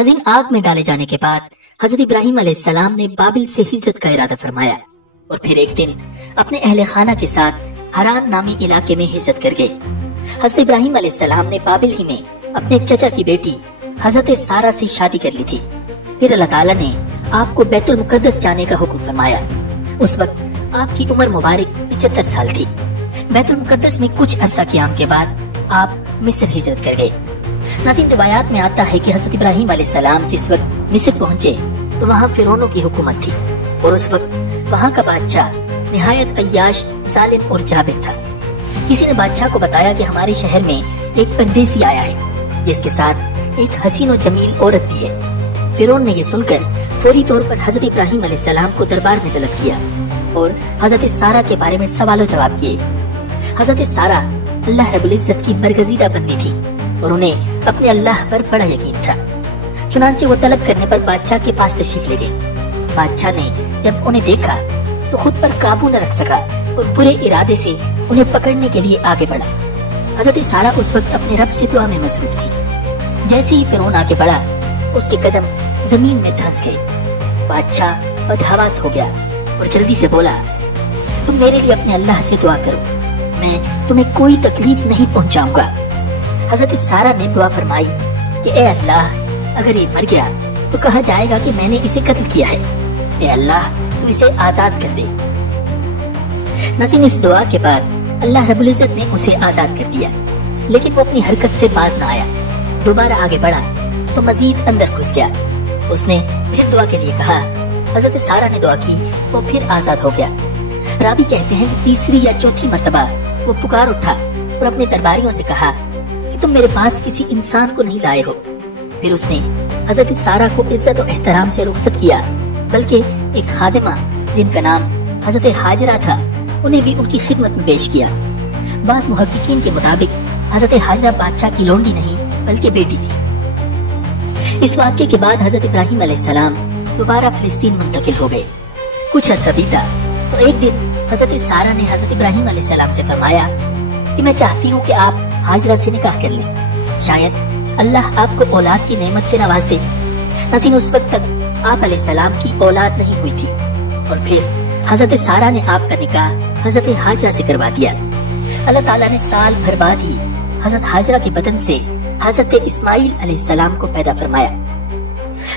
नाज़रीन, आग में डाले जाने के बाद हजरत इब्राहिम अलैहिस्सलाम ने बाबिल से हिजरत का इरादा फरमाया और फिर एक दिन अपने अहले खाना के साथ हरान नामी इलाके में हिजरत कर गए। हजरत इब्राहिम अलैहिस्सलाम ने बाबिल ही में अपने चचा की बेटी हजरत सारा से शादी कर ली थी। फिर अल्लाह ताला ने आपको बैतुल मुकद्दस जाने का हुक्म फरमाया। उस वक्त आपकी उम्र मुबारक 75 साल थी। बैतुल मुकद्दस में कुछ अरसा क़याम के बाद आप मिस्र हिजरत कर गए। नाज़रीन, रिवायात में आता है कि हजरत इब्राहिम अलैहिस्सलाम जिस वक्त मिस्र पहुंचे तो वहाँ फिरौनों की हुकूमत थी और उस वक्त वहाँ का बादशाह निहायत अय्याश, जालिम और जाबिर था। किसी ने बादशाह को बताया कि हमारे शहर में एक परदेसी आया है जिसके साथ एक हसीन और जमील औरत भी है। फिरौन ने ये सुनकर फौरी तौर पर हजरत इब्राहिम अलैहिस्सलाम को दरबार में तलब किया और हजरत सारा के बारे में सवालों जवाब किए। हजरत सारा अल्लाह रब्बुल इज्जत की बरगजीदा बंदी थी और उन्हें अपने अल्लाह पर बड़ा यकीन था। चुनांचे वो तलब करने पर बादशाह के पास तशरीफ ले गए। बादशाह ने जब उन्हें देखा तो खुद पर काबू न रख सका और बुरे इरादे से उन्हें पकड़ने के लिए आगे बढ़ा। हजरत सारा उस वक्त अपने रब से दुआ में मसरूफ थी। जैसे ही फिरौन आगे बढ़ा उसके कदम जमीन में धंस गए। बादशाह बदहवास हो गया और जल्दी से बोला, तुम मेरे लिए अपने अल्लाह से दुआ करो, मैं तुम्हें कोई तकलीफ नहीं पहुंचाऊंगा। हजरत सारा ने दुआ फरमाई कि ए अल्लाह, अगर ये मर गया तो कहा जाएगा कि मैंने इसे कत्ल किया है। ए अल्लाह, तू इसे आजाद कर दे। नाज़रीन, इस दुआ के बाद अल्लाह रब्बुल इज्जत ने उसे आजाद कर दिया, लेकिन वो अपनी हरकत से बाज न आया। दोबारा आगे बढ़ा तो मजीद अंदर घुस गया। उसने फिर दुआ के लिए कहा। हजरत सारा ने दुआ की, वो फिर आजाद हो गया। रावी कहते हैं कि तीसरी या चौथी मर्तबा वो पुकार उठा और अपने दरबारियों से कहा कि तुम मेरे पास किसी इंसान को नहीं लाए हो। फिर उसने हजरत सारा को इज्जत और एहतराम से रुखसत किया, बल्कि एक खादिमा जिनका नाम हजरत हाजरा था उन्हें भी उनकी खिदमत में पेश किया। बाज़ मुहक्किकीन के मुताबिक हजरत हाजरा बादशाह की लोंडी नहीं बल्कि बेटी थी। इस वाक़े के बाद हजरत इब्राहिम अलैहिस्सलाम दोबारा फिलिस्तीन मुंतकिल हो गए। कुछ अर्सा बीता तो एक दिन हजरत सारा ने हजरत इब्राहिम अलैहिस्सलाम से फरमाया कि मैं चाहती हूँ कि आप हाजरा से निकाह कर लें, शायद अल्लाह आपको औलाद की नेमत से नवाज दे। नाज़रीन, उस वक्त तक आप अलैहिस्सलाम की औलाद नहीं हुई थी और फिर हजरत सारा ने आपका निकाह हजरत हाजरा से करवा दिया। अल्लाह ताला ने साल भर बाद ही हजरत हाजरा के बदन से हजरत इस्माइल अलैहिस्सलाम को पैदा फरमाया।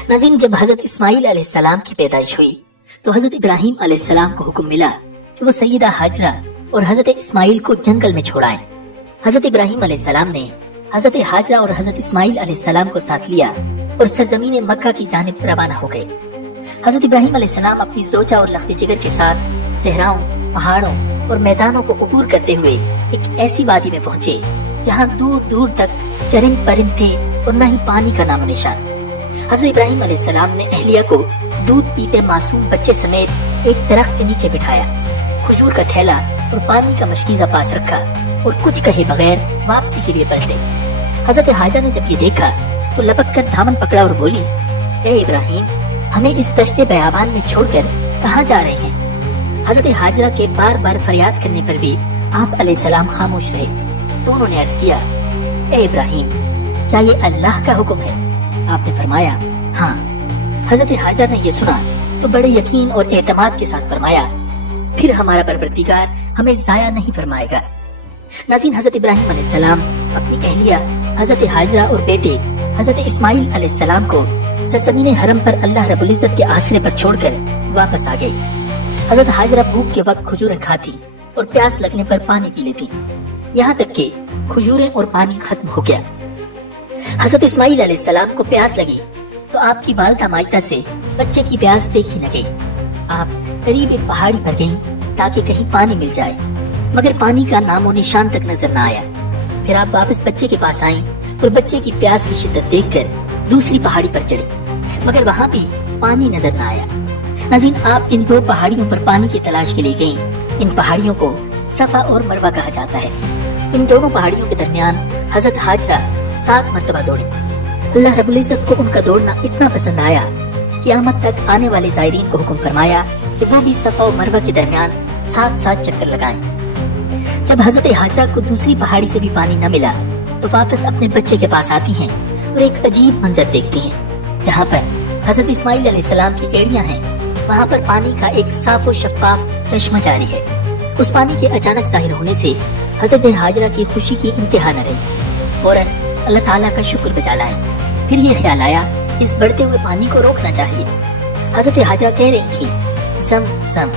नाज़रीन, जब हजरत इस्माइल अलैहिस्सलाम की पैदाइश हुई तो हजरत इब्राहिम अलैहिस्सलाम को हुक्म मिला कि वो सैयदा हाजरा और हजरत इस्माइल को जंगल में छोड़ाएं। हजरत इब्राहिम अलैहिस्सलाम ने हजरत हाजरा और हजरत इस्माइल अलैहिस्सलाम को साथ लिया और सरजमीन मक्का की जानिब रवाना हो गए। हजरत इब्राहिम अलैहिस्सलाम अपनी जोजा और लख्त जिगर के साथ सहराओं, पहाड़ों और मैदानों को अबूर करते हुए एक ऐसी वादी में पहुँचे जहाँ दूर दूर तक चरिंद परिंद थे और न ही पानी का नामो निशान। हजरत इब्राहिम अलैहिस्सलाम ने अहलिया को दूध पीते मासूम बच्चे समेत एक दरख्त के नीचे बिठाया, खजूर का थैला और पानी का मशकीज़ा पास रखा और कुछ कहे बगैर वापसी के लिए पलटे। हजरत हाजरा ने जब ये देखा तो लपक कर दामन पकड़ा और बोली, ए इब्राहिम, हमें इस दश्ते बयाबान में छोड़कर कहाँ जा रहे हैं? हजरत हाजरा के बार बार फरियाद करने पर भी आप अलैहिस्सलाम खामोश रहे तो उन्होंने अर्ज किया, ए इब्राहिम, क्या ये अल्लाह का हुक्म है? आपने फरमाया, हाँ। हजरत हाजरा ने ये सुना तो बड़े यकीन और एतमाद के साथ फरमाया, फिर हमारा परवरदिगार हमें जाया नहीं फरमाएगा। नाज़रीन, हजरत इब्राहिम अलैहिस्सलाम अपनी अहलिया हजरत हाजरा और बेटे हजरत इस्माइल अलैहिस्सलाम को सरजमीन हरम पर अल्लाह रब्बुल इज्जत के आसरे पर छोड़कर वापस आ गए। हजरत हाजरा भूख के वक्त खजूरें खाती और प्यास लगने पर पानी पी लेती, यहाँ तक कि खजूरें और पानी खत्म हो गया। हजरत इस्माइल अलैहिस्सलाम को प्यास लगी तो आपकी वालिदा माजिदा से बच्चे की प्यास देखी न गई। आप करीब एक पहाड़ी पर गईं ताकि कहीं पानी मिल जाए, मगर पानी का नामो निशान तक नजर न आया। फिर आप वापस बच्चे के पास आईं और बच्चे की प्यास की शिद्दत देखकर दूसरी पहाड़ी पर चढ़ी, मगर वहाँ भी पानी नजर न आया। नाज़रीन, आप जिन दो पहाड़ियों पर पानी की तलाश के लिए गईं, इन पहाड़ियों को सफा और मरवा कहा जाता है। इन दोनों पहाड़ियों के दरमियान हजरत हाजरा 7 मरतबा दौड़ी। अल्लाह रब्बुल इज्जत को उनका दौड़ना इतना पसंद आया, क़यामत तक आने वाले ज़ायरीन को हुक्म फरमाया कि वो भी सफा और मरवा के दरमियान 7-7 चक्कर लगाएं। जब हजरत हाजरा को दूसरी पहाड़ी से भी पानी न मिला तो वापस अपने बच्चे के पास आती हैं और एक अजीब मंजर देखती हैं। जहाँ पर हजरत इस्माइल अलैहिस्सलाम की एड़ियां हैं, वहाँ पर पानी का एक साफ और शफाफ चश्मा जारी है। उस पानी के अचानक जाहिर होने से हजरत हाजरा की खुशी की इंतहा न रही। फौरन अल्लाह ताला का शुक्र बजा लाए। फिर ये ख्याल आया इस बढ़ते हुए पानी को रोकना चाहिए। हजरत हाजरा कह रही थी, जम जम,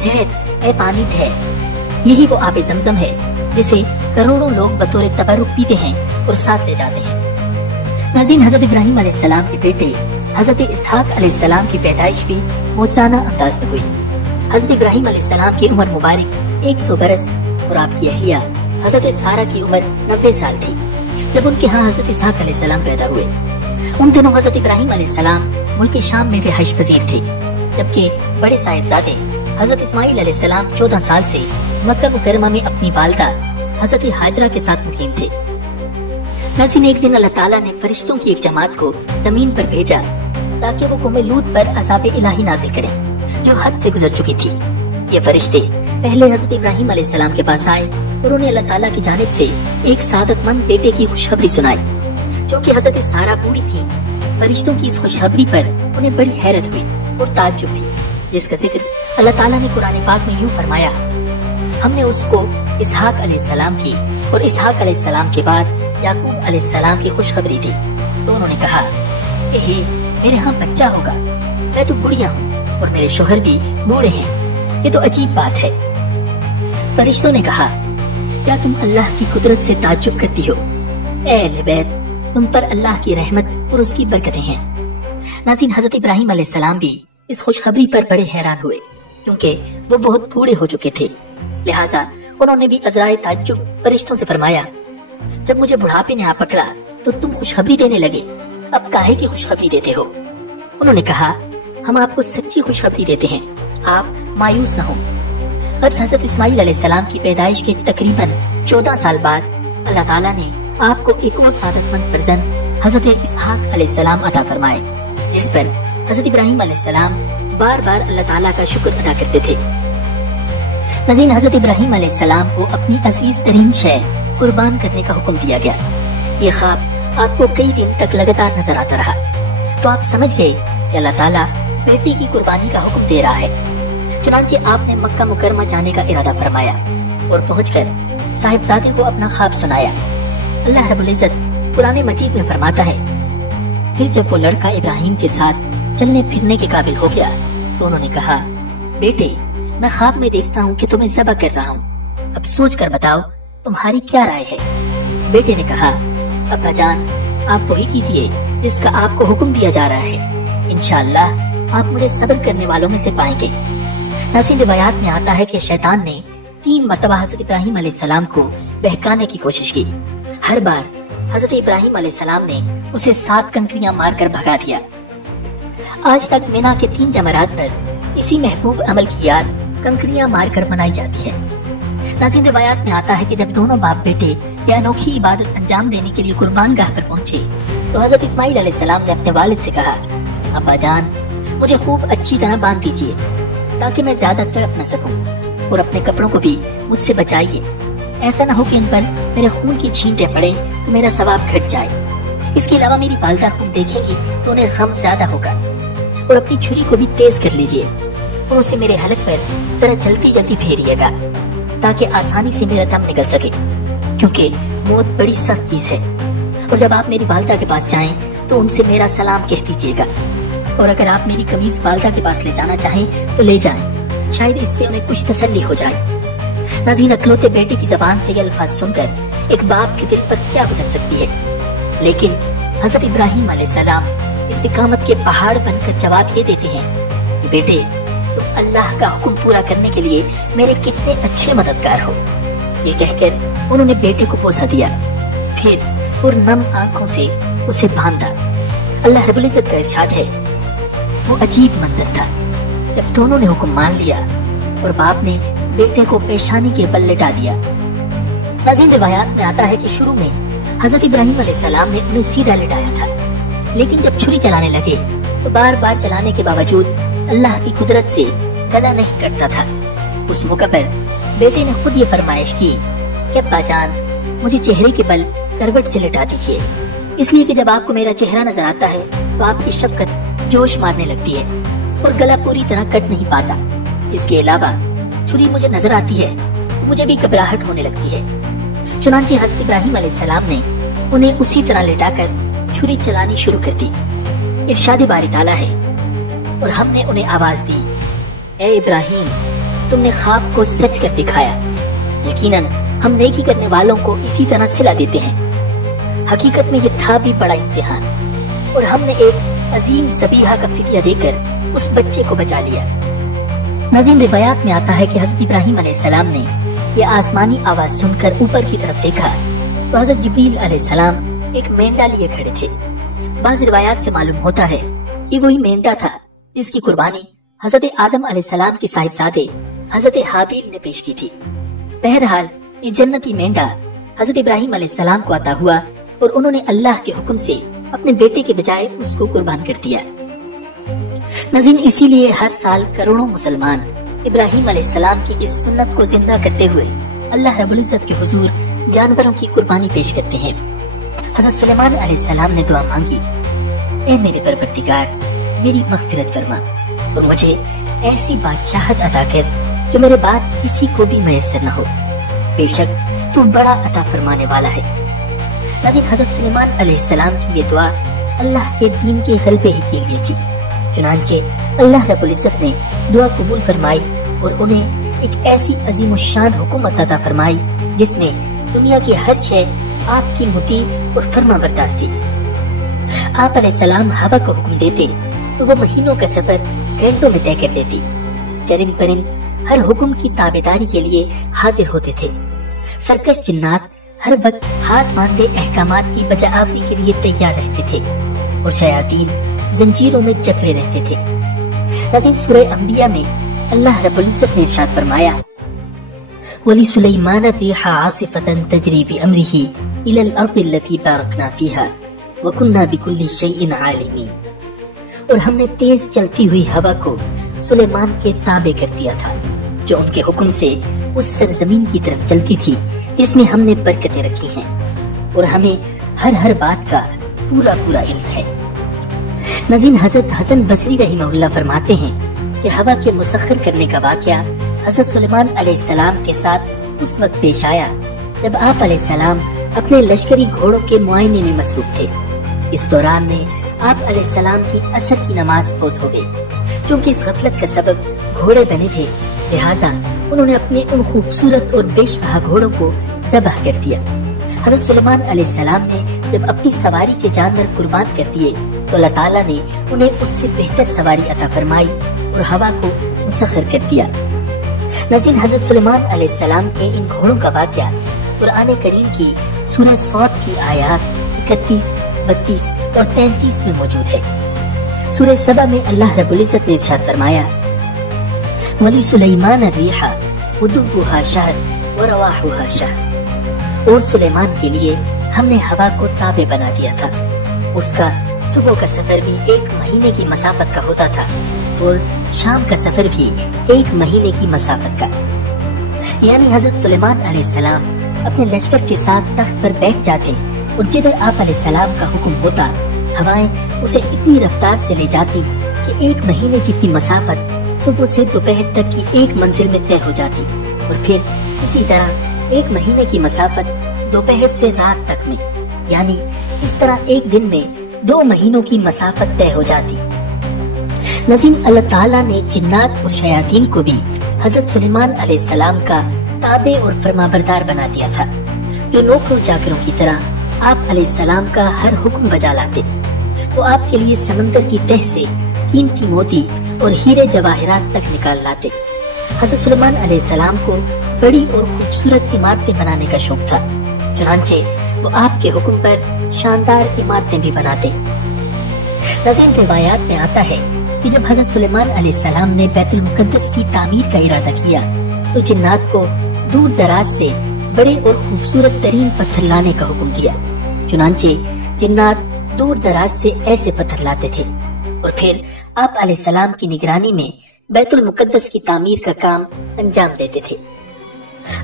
ठहर ए पानी ठहर। यही वो आबे जमजम है जिसे करोड़ों लोग बतौर तबरुक पीते हैं और साथ ले जाते हैं। नाज़रीन, हजरत इब्राहिम अलैहिस्सलाम के बेटे हजरत इसहाक अलैहिस्सलाम की पैदाइश भी मौजूदा अंदाज में हुई। हजरत इब्राहिम अलैहिस्सलाम की उम्र मुबारक 100 बरस और आपकी अहलिया हजरत सारा की उम्र 90 साल थी जब उनके यहाँ हजरत इसहाक अलैहिस्सलाम पैदा हुए। उन दिनों हजरत इब्राहिम अलैहिस्सलाम मुल्क शाम में रिहाइश पजीर थे, जबकि बड़े साहिबजादे हजरत इस्माइल अलैहिस्सलाम 14 साल से मक्का मुकरमा में अपनी वालिदा हजरत हाजरा के साथ मुकीम थे। नाज़रीन, एक दिन अल्लाह ताला ने फरिश्तों की एक जमात को जमीन पर भेजा ताकि वो कौम लूत पर अज़ाब इलाही नाज़िल करें जो हद से गुजर चुकी थी। ये फरिश्ते पहले हजरत इब्राहिम अलैहिस्सलाम के पास आए और उन्हें अल्लाह ताला की जानिब से एक सादतमंद बेटे की खुशखबरी सुनाई, जो कि हजरत सारा बूढ़ी थी। फरिश्तों की इस खुशखबरी पर उन्हें बड़ी हैरत हुई और ताज्जुब भी, जिसका जिक्र अल्लाह ताला ने कुरान पाक में यूं फरमाया, हमने उसको इसहाक अलैहिस्सलाम की और इसहाक अलैहिस्सलाम के बाद याकूब अलैहिस्सलाम की खुशखबरी दी। तो उन्होंने कहा, मेरे यहाँ बच्चा होगा, मैं तो बुढ़िया हूँ और मेरे शोहर भी बूढ़े हैं, ये तो अजीब बात है। फरिश्तों ने कहा, क्या तुम अल्लाह की कुदरत से ताज्जुब करती हो? ए अहले बैत, तुम पर अल्लाह की रहमत और उसकी बरकतें हैं। नाज़रीन, हजरत इब्राहिम अलैहिस्सलाम भी इस खुशखबरी पर बड़े हैरान हुए, क्योंकि वो बहुत बूढ़े हो चुके थे। लिहाजा उन्होंने भी अज़राए ताज्जुब फरिश्तों से फरमाया, जब मुझे बुढ़ापे ने आ पकड़ा तो तुम खुशखबरी देने लगे, अब काहे की खुशखबरी देते हो? उन्होंने कहा, हम आपको सच्ची खुशखबरी देते हैं, आप मायूस न हो। हजरत इस्माइल अलैहिस्सलाम की पैदाइश के तकरीबन 14 साल बाद अल्लाह ताला ने आपको एक और सादतमंद फर्जंद हजरत इसहाक अलैहिस्सलाम अता फरमाए, जिस पर हजरत इब्राहिम अलैहिस्सलाम बार बार अल्लाह ताला का शुक्र अदा करते थे। नाज़रीन, हजरत इब्राहिम अलैहिस्सलाम को अपनी अजीज तरीन शय कुर्बान करने का हुक्म दिया गया। ये ख्वाब आपको कई दिन तक लगातार नजर आता रहा, तो आप समझ गए कि अल्लाह ताला बेटी की कुर्बानी का हुक्म दे रहा है। चुनांचे आपने मक्का मुकरमा जाने का इरादा फरमाया और पहुंचकर साहिबजादे को अपना ख्वाब सुनाया। अल्लाह रब्बुल इज्जत कुरान मजीद में फरमाता है, फिर जब वो लड़का इब्राहिम के साथ चलने फिरने के काबिल हो गया तो उन्होंने कहा, बेटे, मैं ख्वाब में देखता हूँ कि तुम्हें ज़बह कर रहा हूँ, अब सोच कर बताओ तुम्हारी क्या राय है? बेटे ने कहा, अब्बा जान, आप वही कीजिए जिसका आपको हुक्म दिया जा रहा है, इंशाअल्लाह आप मुझे सब्र करने वालों में से पाएंगे। नाज़रीन, रिवायात में आता है कि शैतान ने 3 मरतबा हजरत इब्राहिम अलैहिस्सलाम को बहकाने की कोशिश की। हर बार हजरत इब्राहिम अलैहिस्सलाम ने उसे 7 कंकरियां मारकर भगा दिया। आज तक मिना के 3 जमरात पर इसी महबूब अमल की याद कंकरियां मारकर मनाई जाती है। नाज़रीन, रिवायात में आता है कि जब दोनों बाप बेटे ये अनोखी इबादत अंजाम देने के लिए कुर्बान गाह पर पहुंचे तो हजरत इस्माइल अलैहिस्सलाम ने अपने वालिद से कहा, अब्बा जान, मुझे खूब अच्छी तरह बांध दीजिए ताकि मैं ज्यादा तड़प न सकूं, और अपने कपड़ों को भी मुझसे बचाइए। ऐसा न हो कि इन पर मेरे खून की छींटें पड़े तो मेरा सवाब घट जाए। इसके अलावा मेरी वालिदा खून देखेगी तो उन्हें गम ज्यादा होगा। और अपनी छुरी को भी तेज कर लीजिए और उसे मेरे हलक पर जरा जल्दी जल्दी फेरिएगा ताकि आसानी से मेरा दम निकल सके, क्योंकि मौत बड़ी सख्त चीज है। और जब आप मेरी वालिदा के पास जाएं तो उनसे मेरा सलाम कह दीजिएगा, और अगर आप मेरी कमीज वालिदा के पास ले जाना चाहें तो ले जाएं, शायद इससे उन्हें कुछ तसल्ली हो जाए। नाज़रीन, अकलौते बेटे की जबान से ये अल्फाज सुनकर एक बाप के दिल पर क्या गुजर सकती है, लेकिन हजरत इब्राहिम अलैहिस्सलाम इस्तिकामत के पहाड़ बनकर जवाब ये देते हैं कि बेटे, तुम अल्लाह का हुक्म पूरा करने के लिए मेरे कितने अच्छे मददगार हो। ये कहकर उन्होंने बेटे को पोसा दिया, फिर पुरनम आंखों से उसे बांधा। अल्लाह रब्बुल इज्जत का इरशाद है, वो अजीब मंजर था जब दोनों ने हुक्म मान लिया और बाप ने बेटे को पेशानी के बल लिटा दिया। नाज़रीन, रिवायात में आता है कि शुरू में हजरत इब्राहिम अलैहिस्सलाम ने उन्हें सीधा लिटाया था, लेकिन जब छुरी चलाने लगे तो बार बार चलाने के बावजूद अल्लाह की कुदरत से गला नहीं कटता था। उस मौके पर बेटे ने खुद ये फरमाइश की कि अब्बा जान, मुझे चेहरे के बल करवट से लिटा दीजिए, इसलिए कि जब आपको मेरा चेहरा नजर आता है तो आपकी शफकत जोश मारने लगती है और गला पूरी तरह कट नहीं पाता। इसके अलावा छुरी मुझे नजर आती है तो मुझे भी घबराहट होने लगती है। चुनांचे हज़रत इब्राहिम अलैहिस्सलाम ने उन्हें उसी तरह लेटाकर छुरी चलानी शुरू कर दी। इरशाद बारी ताला है, और हमने उन्हें आवाज दी, ए इब्राहिम, तुमने ख्वाब को सच कर दिखाया। यकीनन हम नेकी करने वालों को इसी तरह सिला देते हैं। हकीकत में ये था भी बड़ा इम्तिहान, और हमने एक अजीम ज़बीहा का फिदिया देकर उस बच्चे को बचा लिया। नाज़रीन, रिवायात में आता है कि हज़रत इब्राहिम अलैहिस्सलाम ने ये आसमानी आवाज सुनकर ऊपर की तरफ देखा तो हज़रत जिब्रील अलैहिस्सलाम एक मेंढा लिए खड़े थे। बाज़ रिवायात से मालूम होता है कि वही मेंढा था जिसकी कुर्बानी हज़रत आदम अलैहिस्सलाम के साहिबजादे हज़रत हाबील ने पेश की थी। बहरहाल ये जन्नती मेंढा हज़रत इब्राहिम अलैहिस्सलाम को अता हुआ और उन्होंने अल्लाह के हुक्म से अपने बेटे के बजाय उसको कुर्बान कर दिया। नाज़रीन, इसीलिए हर साल करोड़ों मुसलमान इब्राहिम अलैहिस्सलाम की इस सुन्नत को जिंदा करते हुए अल्लाह रब्बुल इज्जत के हुजूर जानवरों की कुर्बानी पेश करते हैं। हज़रत सुलेमान अलैहिस्सलाम ने दुआ मांगी, ए मेरे परवरदिगार, मेरी मग़फ़िरत फरमा और मुझे ऐसी बादशाहत अता कर जो मेरे बाद किसी को भी मैसर न हो। बेशक तू बड़ा अता फरमाने वाला है। नाज़रीन, हज़रत सुलेमान अलैहिस्सलाम की ये दुआ अल्लाह के दीन के गलबे ही के लिए थी। चुनांचे अल्लाह रब्बुल इज्जत ने दुआ कबूल फरमाई और उन्हें एक ऐसी अजीम शान हुकूमत अता फरमाई जिसमें दुनिया की हर शय आपकी मुती और फरमाबरदार थी। आप अलैहिस्सलाम हवा को हुक्म देते तो वो महीनों का सफर घंटों में तय कर देती। चरिंद परिंद हर हुक्म की ताबेदारी के लिए हाजिर होते थे। सरकश जिन्नात हर वक्त हाथ बांधे अहकामात की बजाआवरी के लिए तैयार रहते थे और शयातीन जंजीरों में जकड़े रहते थे। नाज़रीन, सूरह अंबिया में अल्लाह रब्बुल इज्जत ने इरशाद फरमाया, वली सुलैमान अर्रिहा आसिफतन तजरी बिअम्रिही इलल अर्दि लती बारकना फीहा व कुन्ना बिकुल्ली शैइन आलिमीन। और हमने तेज चलती हुई हवा को सुलेमान के ताबे कर दिया था जो उनके हुक्म से उस सरजमीन की तरफ चलती थी जिसमें हमने बरकतें रखी हैं और हमें हर बात का पूरा पूरा इल्म है। नाज़रीन, हज़रत हसन बसरी रहिमहुल्लाह फरमाते हैं कि हवा के मुसख्खर करने का वाक़या हज़रत सुलेमान अलैहिस्सलाम के साथ उस वक्त पेश आया जब आप अलैहिस्सलाम अपने लश्करी घोड़ों के मुआयने में मसरूफ थे। इस दौरान में आप अलैहिस्सलाम की असर की नमाज फौत हो गई। क्योंकि इस गफलत का सबब घोड़े बने थे, लिहाजा उन्होंने अपने उन खूबसूरत और बेशबहा घोड़ों को ज़बह कर दिया। हज़रत सुलेमान अलैहिस्सलाम ने जब अपनी सवारी के जानवर कुर्बान कर दिए तो अल्लाह ताला ने उन्हें उससे बेहतर सवारी अता फरमाई और हवा को मुसख्खर कर दिया। नाज़रीन, हज़रत सुलेमान अलैहिस्सलाम के इन घोड़ों का वाक़या कुरान करीम की सूरह सौद की आयत 31, 32 और 33 में मौजूद है। सूरह सबा में अल्लाह रब्बुल इज्जत ने इरशाद फरमाया, वली सुलैमान अर्रिहा गुदुव्वुहा शहर व रवाहुहा शहर। और सुलेमान के लिए हमने हवा को ताबे बना दिया था। उसका सुबह का सफर भी 1 महीने की मसाफत का होता था और शाम का सफर भी 1 महीने की मसाफत का। यानी हज़रत सुलेमान अलैहिस्सलाम अपने लश्कर के साथ तख्त पर बैठ जाते और जिधर आप अलैहिस्सलाम का हुक्म होता हवाएं उसे इतनी रफ्तार से ले जाती कि 1 महीने जितनी मसाफत सुबह से दोपहर तक की एक मंजिल में तय हो जाती और फिर इसी तरह 1 महीने की मसाफत दोपहर से रात तक में, यानी इस तरह एक दिन में 2 महीनों की मसाफत तय हो जाती। नाज़रीन, अल्लाह ताला ने जिन्नात और शयातीन को भी हज़रत सुलेमान अलैहिस्सलाम का ताबे और फरमाबरदार बना दिया था, जो नौकरों चाकरों की तरह आप अलैहिस्सलाम का हर हुक्म बजा लाते। वो आपके लिए समंदर की तह से कीमती मोती और हीरे जवाहरात तक निकाल लाते। हज़रत सुलेमान अलैहिस्सलाम को बड़ी और खूबसूरत इमारतें बनाने का शौक था, चुनांचे वो आपके हुक्म पर शानदार इमारतें भी बनाते। नाज़रीन, रिवायात में आता है कि जब हज़रत सुलेमान अलैहिस्सलाम ने बैतुल मुक़द्दस की तामीर का इरादा किया तो जिन्नात को दूर दराज से बड़े और खूबसूरत तरीन पत्थर लाने का हुक्म दिया। चुनांचे जिन्नात दूर दराज से ऐसे पत्थर लाते थे और फिर आप अलैहिस्सलाम की निगरानी में बैतुल मुक़द्दस की तामीर का काम अंजाम देते थे।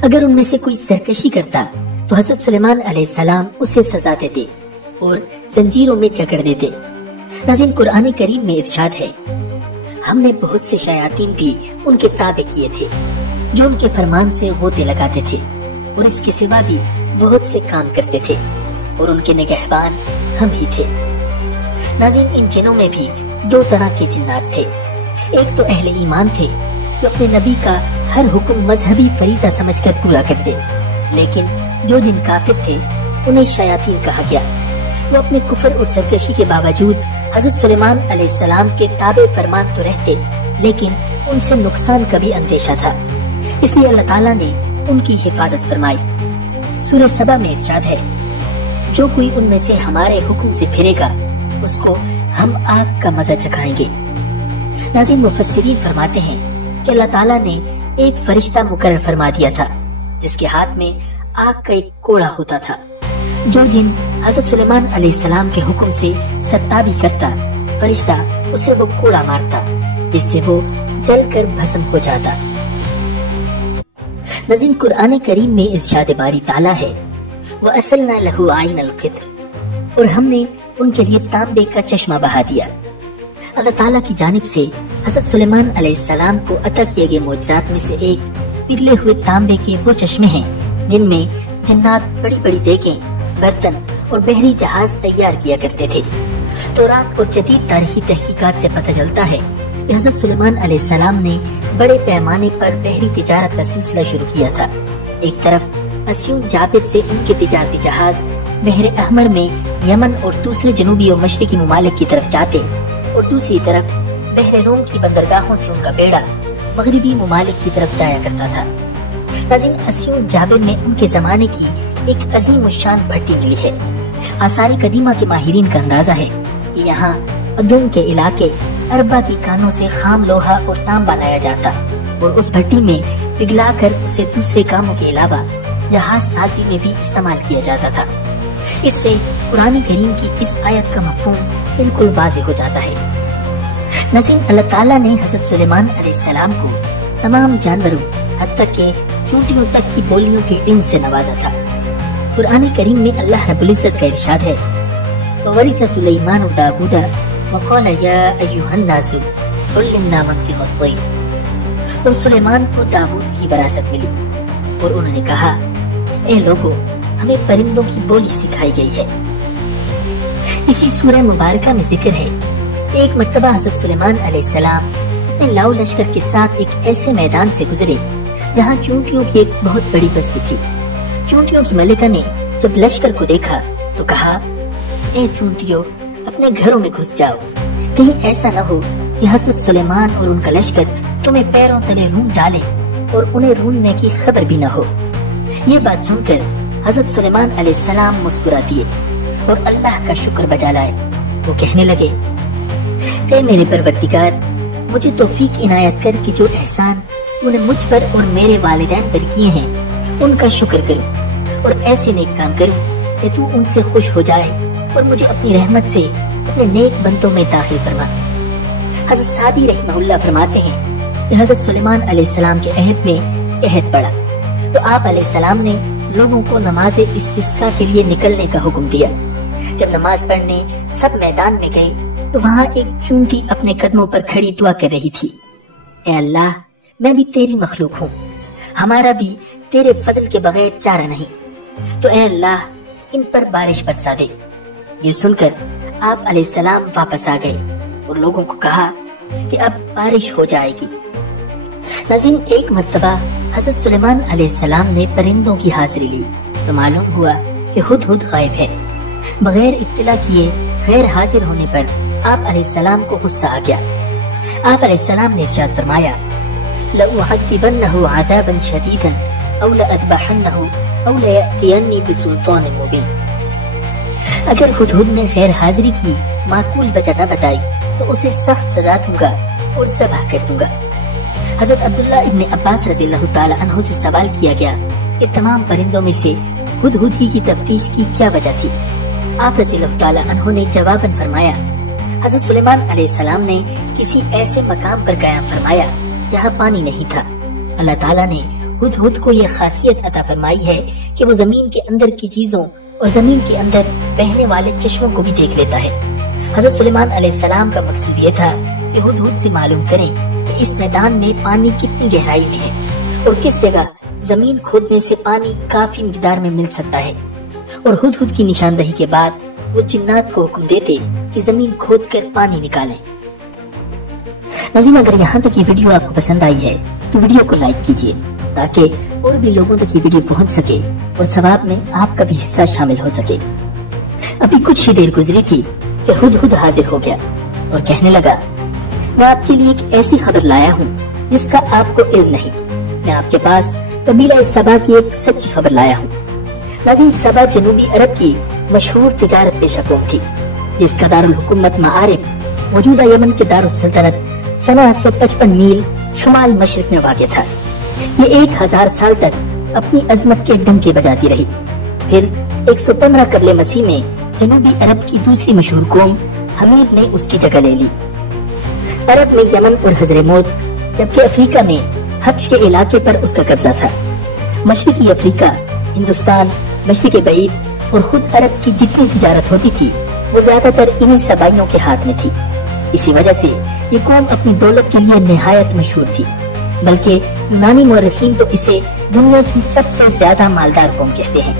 अगर उनमें से कोई सरकशी करता तो हज़रत सुलेमान अलैहिस्सलाम उसे सजा देते और जंजीरों में जकड़ देते। नाज़रीन, कुरान करीम में इरशाद है, हमने बहुत से शयातीन भी उनके ताबे किए थे जो उनके फरमान से गोते लगाते थे और इसके सिवा भी बहुत से काम करते थे और उनके निगहबान हम ही थे। नाज़रीन, इन जिनों में भी दो तरह के जिन्नात थे। एक तो अहले ईमान थे जो अपने नबी का हर हुक्म मजहबी फरीज़ा समझकर पूरा करते, लेकिन जो जिन काफिर थे उन्हें शयातीन कहा गया। वो अपने कुफर और सरकशी के बावजूद हज़रत सुलेमान अलैहिस्सलाम के ताबे फरमान तो रहते, लेकिन उनसे नुकसान का भी अंदेशा था। इसलिए अल्लाह ताला ने उनकी हिफाजत फरमाई। सूरह सबा में इरशाद है, जो कोई उनमें से हमारे हुक्म से फिरेगा उसको हम आग का मजा चखाएंगे। नाज़रीन, मुफस्सिरीन फरमाते हैं कि अल्लाह ताला ने एक फरिश्ता मुकर्रर फरमा दिया था जिसके हाथ में आग का एक कोड़ा होता था। जो जिन हज़रत सुलेमान अलैहिस्सलाम के हुक्म से सत्ताबी करता, फरिश्ता उसे वो कोड़ा मारता जिससे वो जलकर भस्म हो जाता। नाज़रीन, कुरान करीम में इरशाद बारी ताला है, वो असलना लहू आइनल क़ित्र, और हमने उनके लिए तांबे का चश्मा बहा दिया। अल्लाह ताला की जानिब से हज़रत सुलेमान अलैहिस्सलाम को अता किए गए मौजज़ात में से एक पिघले हुए तांबे के वो चश्मे हैं जिनमें जन्नात बड़ी बड़ी देगें, बर्तन और बहरी जहाज तैयार किया करते थे। तौरात और जदीद तारीखी तहकीकात से पता चलता है कि हज़रत सुलेमान अलैहिस्सलाम ने बड़े पैमाने पर बहरी तिजारत का सिलसिला शुरू किया था। एक तरफ अस्यूम जाबिर से उनके तिजारती जहाज बहरे अहमर में यमन और दूसरे जनूबी और मशरिकी मुमालिक की तरफ जाते, और दूसरी तरफ बहरे रोम की बंदरगाहों से उनका बेड़ा मगरिबी मुमालिक की तरफ जाया करता था। नाज़रीन, अस्यूम जाबिर में उनके जमाने की एक अजीम शान भट्टी मिली है। आसारी कदीमा के माहिरीन का अंदाजा है कि यहाँ अदुम के इलाके अरबा की कानों से खाम लोहा और तांबा लाया जाता और उस भट्टी में पिघला कर उसे दूसरे कामों के अलावा जहाज साजी में भी इस्तेमाल किया जाता था। इससे कुरान करीम की इस आयत का मफ़हूम बिल्कुल वाज़ेह हो जाता है। नाज़रीन, अल्लाह ताला ने हज़रत सुलेमान अलैहिस्सलाम को तमाम जानवरों हत्ता के चूंटियों तक की बोलियों के इल्म से नवाजा था। कुरान करीम में अल्लाह रब्बुल इज़्ज़त का इरशाद है, वरिथ सुलैमान दाऊदा वक़ाल या अय्युहन नासु उल्लिमना मंतिक़ अत-तयर। और सुलेमान को दाऊद की विरासत मिली और उन्होंने कहा, ए लोगों, हमें परिंदों की बोली सिखाई गई है। इसी सूरह मुबारका में जिक्र है, एक मर्तबा हज़रत सुलेमान अलैहिस्सलाम अपने लाओ लश्कर के साथ एक ऐसे मैदान से गुजरे जहाँ चूंटियों की एक बहुत बड़ी बस्ती थी। चूंटियों की मलिका ने जब लश्कर को देखा तो कहा, ए चूंटियों, अपने घरों में घुस जाओ, कहीं ऐसा न हो कि हज़रत सुलेमान और उनका लश्कर तुम्हें पैरों तले रूंध डाले और उन्हें रूंधने की खबर भी न हो। ये बात सुनकर हज़रत सुलेमान अलैहिस्सलाम मुस्कुरा दिए और अल्लाह का शुक्र बजा लाए। वो कहने लगे, ऐ मेरे परवरदिगार, मुझे तौफीक इनायत कर कि जो एहसान तूने मुझ पर और मेरे वालिदैन पर किए हैं उनका शुक्र करूं और ऐसे नेक काम करूं कि तू उनसे खुश हो जाए और मुझे अपनी रहमत से अपने नेक बंदों में दाखिल फरमा। हज़रत सादी रहमहुल्लाह फरमाते हैं कि हज़रत सुलेमान अलैहिस्सलाम के अहद में कहत पड़ा तो आप अलैहिस्सलाम ने लोगों को नमाज इस्तिस्का के लिए निकलने का हुक्म दिया। जब नमाज पढ़ने सब मैदान में गए तो वहाँ एक चूंटी अपने कदमों पर खड़ी दुआ कर रही थी, ए अल्लाह, मैं भी तेरी मखलूक हूँ, हमारा भी तेरे फजल के बगैर चारा नहीं, तो ए अल्लाह, इन पर बारिश बरसा दे। ये सुनकर आप अलैहिस्सलाम वापस आ गए और लोगों को कहा कि अब बारिश हो जाएगी। नाज़रीन, एक मर्तबा हज़रत सुलेमान अलैहिस्सलाम ने परिंदों की हाजिरी ली तो मालूम हुआ कि हुदहुद गायब है। बगैर इत्तला किए गैर हाजिर होने पर आप अलैहिस्सलाम को गुस्सा आ गया। आप अलैहिस्सलाम ने इरशाद फरमाया, लउअज़िबन्नहु अज़ाबन शदीदन औ लअज़बहन्नहु औ लयअतियन्नी बिसुल्तानिन मुबीन। अगर हुदहुद ने गैर हाजिरी की माकूल वजह न बताई तो उसे सख्त सजा दूंगा और ज़बह कर दूंगा। हज़रत अब्दुल्लाह इब्न अब्बास रज़ियल्लाहु ताला अन्हु से सवाल किया गया कि तमाम परिंदों में से हुदहुद ही की तफ्तीश की क्या वजह थी। आप रज़ियल्लाहु ताला अन्हु ने जवाबन फरमाया, हज़रत सुलेमान अलैहिस्सलाम ने किसी ऐसे मकाम पर क़याम फरमाया जहाँ पानी नहीं था। अल्लाह ताला ने हुदहुद को यह खासियत अता फरमाई है कि वो जमीन के अंदर की चीजों और जमीन के अंदर बहने वाले चश्मों को भी देख लेता है हज़रत सुलेमान अलैहिस्सलाम का मकसूद ये था कि हुदहुद से मालूम करें कि इस मैदान में पानी कितनी गहराई में है और किस जगह जमीन खोदने से पानी काफी मिकदार में मिल सकता है। और हुदहुद की निशानदही के बाद वो जिन्नात को हुक्म देते कि जमीन खोदकर पानी निकालें। नाज़रीन, अगर यहाँ तक ये वीडियो आपको पसंद आई है तो वीडियो को लाइक कीजिए ताकि और भी लोगों तक ये वीडियो पहुँच सके और सवाब में आपका भी हिस्सा शामिल हो सके। अभी कुछ ही देर गुजरी थी कि हुदहुद हाजिर हो गया और कहने लगा, मैं आपके लिए एक ऐसी खबर लाया हूँ जिसका आपको इल्म नहीं। मैं आपके पास कबीला सबा की एक सच्ची खबर लाया हूँ। नाज़रीन, सबा जनूबी अरब की मशहूर तिजारत पेशा कौम थी जिसका दारुल हुकूमत माआरिब मौजूदा यमन के दारुल सल्तनत सना से 55 मील शुमाल मशरिक में वाक़ था। ये 1000 साल तक अपनी अजमत के डंके बजाती रही। फिर 115 कबले मसीह में जनूबी अरब की दूसरी मशहूर कौम हमीर ने उसकी जगह ले ली। अरब में यमन और हजरेमौत, जबकि अफ्रीका में हब्श के इलाके पर उसका कब्जा था। मशरिकी अफ्रीका, हिंदुस्तान, मशरिक बईद और खुद अरब की जितनी तिजारत होती थी वो ज्यादातर इन्हीं सबाइयों के हाथ में थी। इसी वजह से ये कौम अपनी दौलत के लिए निहायत मशहूर थी, बल्कि यूनानी मुअर्रिखीन तो इसे दुनिया की सबसे ज्यादा मालदार कौम कहते हैं।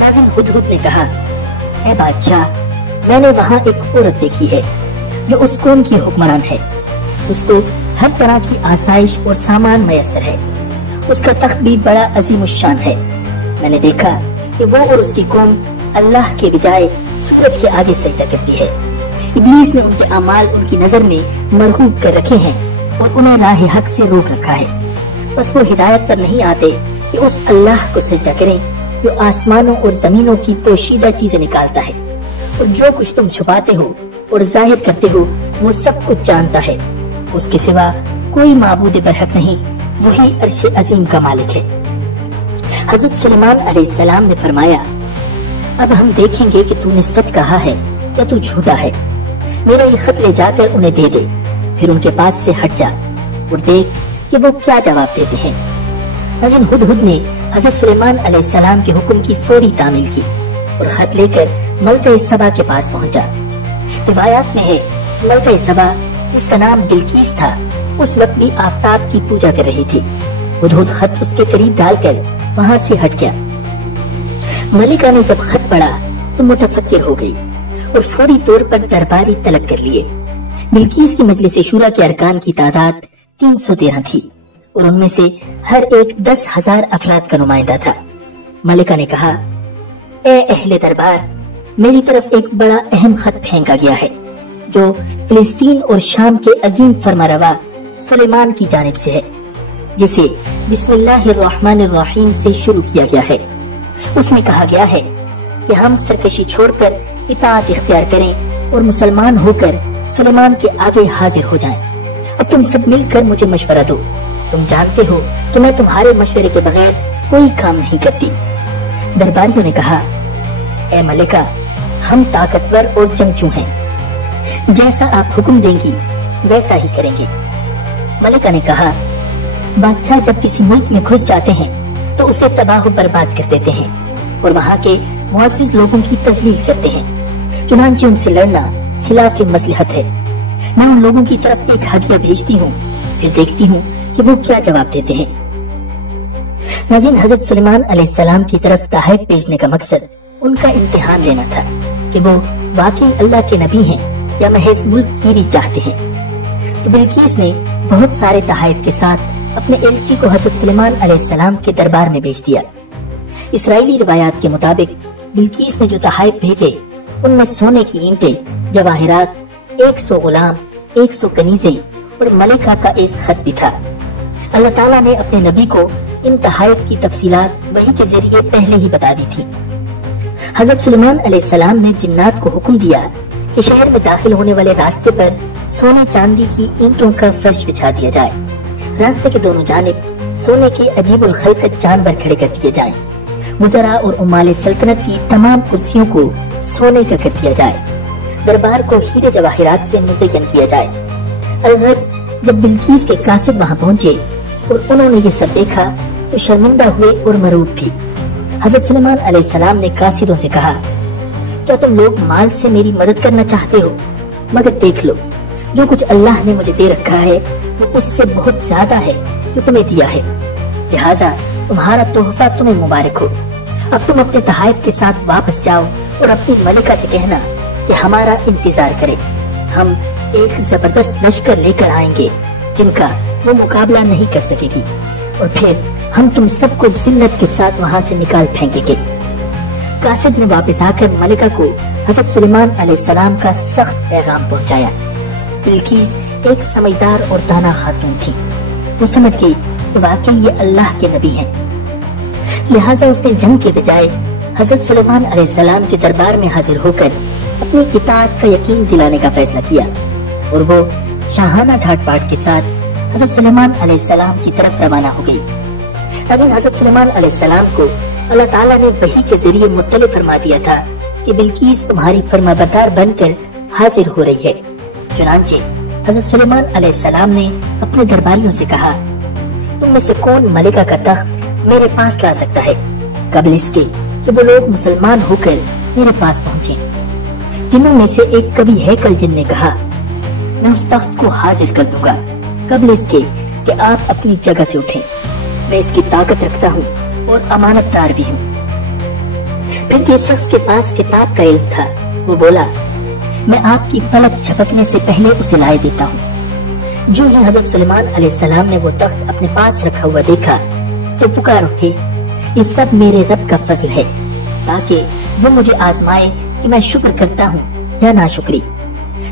नाज़रीन, हुदहुद ने कहा, ऐ बादशाह, मैंने वहाँ एक औरत देखी है जो उस कौम की हुक्मरान है। उसको हर तरह की आसाइश और सामान मयसर है। उसका तख्त भी बड़ा अजीमुश्शान है। मैंने देखा कि वो और उसकी कौम अल्लाह के बजाय सूरज के आगे सजदा करती है। इब्लीस ने उनके अमाल उनकी नजर में मरगूब कर रखे हैं और उन्हें राह हक से रोक रखा है। बस वो हिदायत पर नहीं आते कि उस अल्लाह को सजदा करें जो आसमानों और जमीनों की पोशीदा चीजें निकालता है और जो कुछ तुम छुपाते हो और जाहिर करते हो वो सब कुछ जानता है। उसके सिवा कोई माबूद बरहक नहीं, वही अर्श अजीम का मालिक है। हजरत सुलेमान अलैहिस्सलाम ने फरमाया, अब हम देखेंगे कि तूने सच कहा है या तू झूठा है। मेरा ये खत ले जाकर उन्हें दे दे, फिर उनके पास से हट जा और देख कि वो क्या जवाब देते हैं। नाज़रीन, हुदहुद ने हजरत सुलेमान अलैहिस्सलाम के हुक्म की फौरी तामील की और खत लेकर मलका सबा के पास पहुंचा। रिवायात में है मलका सबा, जिसका नाम बिल्कीस था, उस वक्त भी आफ्ताब की पूजा कर रही थी। हुदहुद खत उसके करीब डालकर वहाँ से हट गया। मलिका ने जब खत पढ़ा तो मुतफक्किर हो गई और फौरी तौर पर दरबारी तलब कर लिए। बिल्कीस की मजलिस शूरा के अरकान की तादाद 313 थी और उनमें से हर एक 10,000 अफराद का नुमाइंदा था। मलिका ने कहा, ए अहले दरबार, मेरी तरफ एक बड़ा अहम खत फेंका गया है जो फिलिस्तीन और शाम के अजीम फरमारवा सुलेमान की जानिब से है, जिसे बिस्मिल्लाहिर्रहमानिर्रहीम से शुरू किया गया है। उसमें कहा गया है कि हम सरकशी छोड़कर इताअत इख्तियार करें और मुसलमान होकर सुलेमान के आगे हाजिर हो जाएं। अब तुम सब मिलकर मुझे मशवरा दो। तुम जानते हो कि मैं तुम्हारे मशवरे के बगैर कोई काम नहीं करती। दरबारियों ने कहा, ए मलिका, हम ताकतवर और जंगजू हैं, जैसा आप हुक्म देंगी वैसा ही करेंगे। मलिका ने कहा, बादशाह जब किसी मुल्क में घुस जाते हैं तो उसे तबाह बर्बाद कर देते हैं और वहाँ के मुअज़्ज़िज़ लोगों की तज़लील करते हैं। चुनांचे उनसे लड़ना खिलाफ मसलहत है। मैं उन लोगों की तरफ एक हदिया भेजती हूँ, फिर देखती हूँ कि वो क्या जवाब देते हैं। नाज़रीन, हजरत सुलेमान अलैहिस्सलाम की तरफ तोहफ़ भेजने का मकसद उनका इम्तिहान लेना था कि वो वाकई अल्लाह के नबी हैं या महज मुल्क कीरी चाहते हैं। तो बिल्कीस ने बहुत सारे तोहफ़ के साथ अपने एलची को हजरत सुलेमान अलैहिस्सलाम के दरबार में भेज दिया। इसराइली रिवायात के मुताबिक बिल्कीस ने जो तोहफ़ भेजे उनमें सोने की ईंटें, जवाहिरात, 100 गुलाम, 100 कनीजें और मलिका का एक खत भी था। अल्लाह ताला ने अपने नबी को इन तोहफ़ की तफसीलात वही के जरिए पहले ही बता दी थी। हजरत सुलेमान अलैहिस्सलाम ने जिन्नात को हुक्म दिया कि शहर में दाखिल होने वाले रास्ते पर सोने चांदी की ईंटों का फर्श बिछा दिया जाए। रास्ते के दोनों जानिब सोने के अजीबुल खल्क़त जानवर खड़े कर दिए जाएं। वज़रा और उम्माले सल्तनत की तमाम कुर्सियों को सोने का कर दिया जाए। दरबार को हीरे जवाहिरात से मुज़य्यन किया जाए। अलगर्ज़ जब बिल्कीस के कासिद वहाँ पहुँचे और उन्होंने ये सब देखा तो शर्मिंदा हुए और मरूब भी। हजरत सुलेमान अलैहिस्सलाम ने कासिदों से कहा, کیا تم لوگ مال سے میری مدد کرنا چاہتے ہو؟ مگر دیکھ لو، جو کچھ اللہ نے مجھے دے رکھا ہے وہ اس سے بہت زیادہ ہے جو تمہیں دیا ہے، لہٰذا تمہارا تحفہ تمہیں مبارک ہو۔ اب تم اپنے تحائف کے ساتھ واپس جاؤ اور اپنی ملکہ سے کہنا کہ ہمارا انتظار کرے، ہم ایک زبردست لشکر لے کر آئیں گے جن کا وہ مقابلہ نہیں کر سکے گی، اور پھر ہم تم سب کو ذلت کے ساتھ وہاں سے نکال پھینکیں گے۔ قاصد نے واپس آ کر ملکہ کو حضرت سلیمان علیہ السلام کا سخت پیغام پہنچایا۔ بلقیس ایک سمجھدار اور دانا خاتون تھی، وہ سمجھ گئی کہ واقعی یہ اللہ کے نبی ہیں، لہٰذا اس نے جنگ کے بجائے حضرت سلیمان علیہ السلام کے دربار میں حاضر ہو کر اپنی اطاعت کا یقین دلانے کا فیصلہ کیا، اور وہ شاہانہ ڈھاٹ باٹ کے ساتھ حضرت سلیمان علیہ السلام کی طرف روانہ ہو گئی۔ لیکن حضرت سلیمان علیہ السلام کو اللہ تعالیٰ نے وحی کے ذریعے مطلع فرما دیا تھا کہ بلقیس تمہاری فرما بردار بن کر حاضر ہو رہی ہے۔ چنانچہ حضرت سلیمان علیہ السلام نے اپنے درباریوں سے کہا، تم میں سے کون ملکہ کا تخت میرے پاس لا سکتا ہے قبل اس کے کہ وہ لوگ مسلمان ہو کر میرے پاس پہنچیں؟ جنوں میں سے ایک کبھی ہیکل جن نے کہا، میں اس تخت کو حاضر کر دوں گا قبل اس کے کہ آپ اپنی جگہ سے اٹھیں، میں اس کی طاقت رکھتا ہوں اور امانت دار بھی ہوں۔ پھر جس شخص کے پاس کتاب کا علم تھا وہ بولا، میں آپ کی پلک جھپکنے سے پہلے اسے لائے دیتا ہوں۔ جو ہی حضرت سلیمان علیہ السلام نے وہ تخت اپنے پاس رکھا ہوا دیکھا تو پکار اٹھے، یہ سب میرے رب کا فضل ہے تاکہ وہ مجھے آزمائے کہ میں شکر کرتا ہوں یا ناشکری۔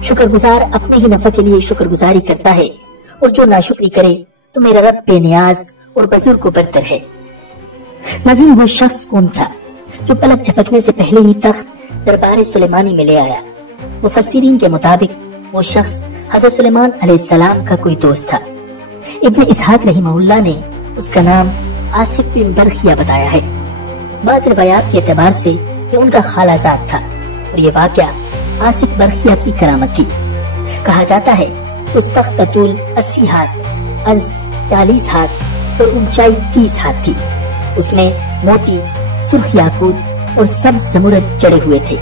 شکر گزار اپنے ہی نفع کے لیے شکر گزاری کرتا ہے، اور جو ناشکری کرے تو میرا رب بے نیاز اور بزرگ و برتر ہے۔ ناظرین، وہ شخص کون تھا جو پلک جھپکنے سے پہلے ہی تخت دربار سلیمانی میں لے آیا؟ مفسرین کے مطابق وہ شخص حضرت سلیمان علیہ السلام کا کوئی دوست تھا۔ ابن اسحاق رحمہ اللہ نے اس کا نام آصف بن برخیہ بتایا ہے۔ بعض روایات کے اعتبار سے یہ ان کا خالہ زاد تھا، اور یہ واقعہ آصف برخیہ کی کرامت تھی۔ کہا جاتا ہے اس تخت کا طول 80 ہاتھ، عرض 40 ہاتھ اور اونچائی 30 ہاتھ تھی۔ اس میں موتی، سرخ یاقوت اور سبز زمرد جڑے ہوئے تھے۔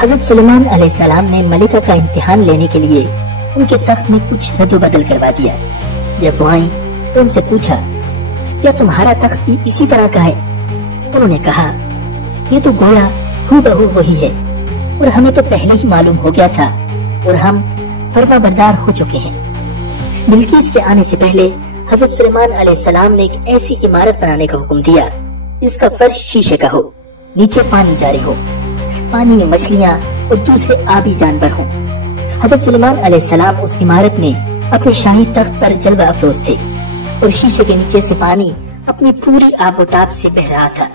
حضرت سلیمان علیہ السلام نے ملکہ کا امتحان لینے کے لیے ان کے تخت میں کچھ رد و بدل کروا دیا۔ جب وہ آئیں تو ان سے پوچھا، کیا تمہارا تخت بھی اسی طرح کا ہے؟ انہوں نے کہا، یہ تو گویا ہو بہو وہی ہے، اور ہمیں تو پہلے ہی معلوم ہو گیا تھا اور ہم فرما بردار ہو چکے ہیں۔ بلقیس کے آنے سے پہلے حضرت سلیمان علیہ السلام نے ایک ایسی عمارت بنانے کا حکم دیا جس کا فرش شیشے کا ہو، نیچے پانی جاری ہو، پانی میں مچھلیاں اور دوسرے آبی جانور ہوں۔ حضرت سلیمان علیہ السلام اس عمارت میں اپنے شاہی تخت پر جلوہ افروز تھے، اور شیشے کے نیچے سے پانی اپنی پوری آب و تاب سے بہ رہا تھا،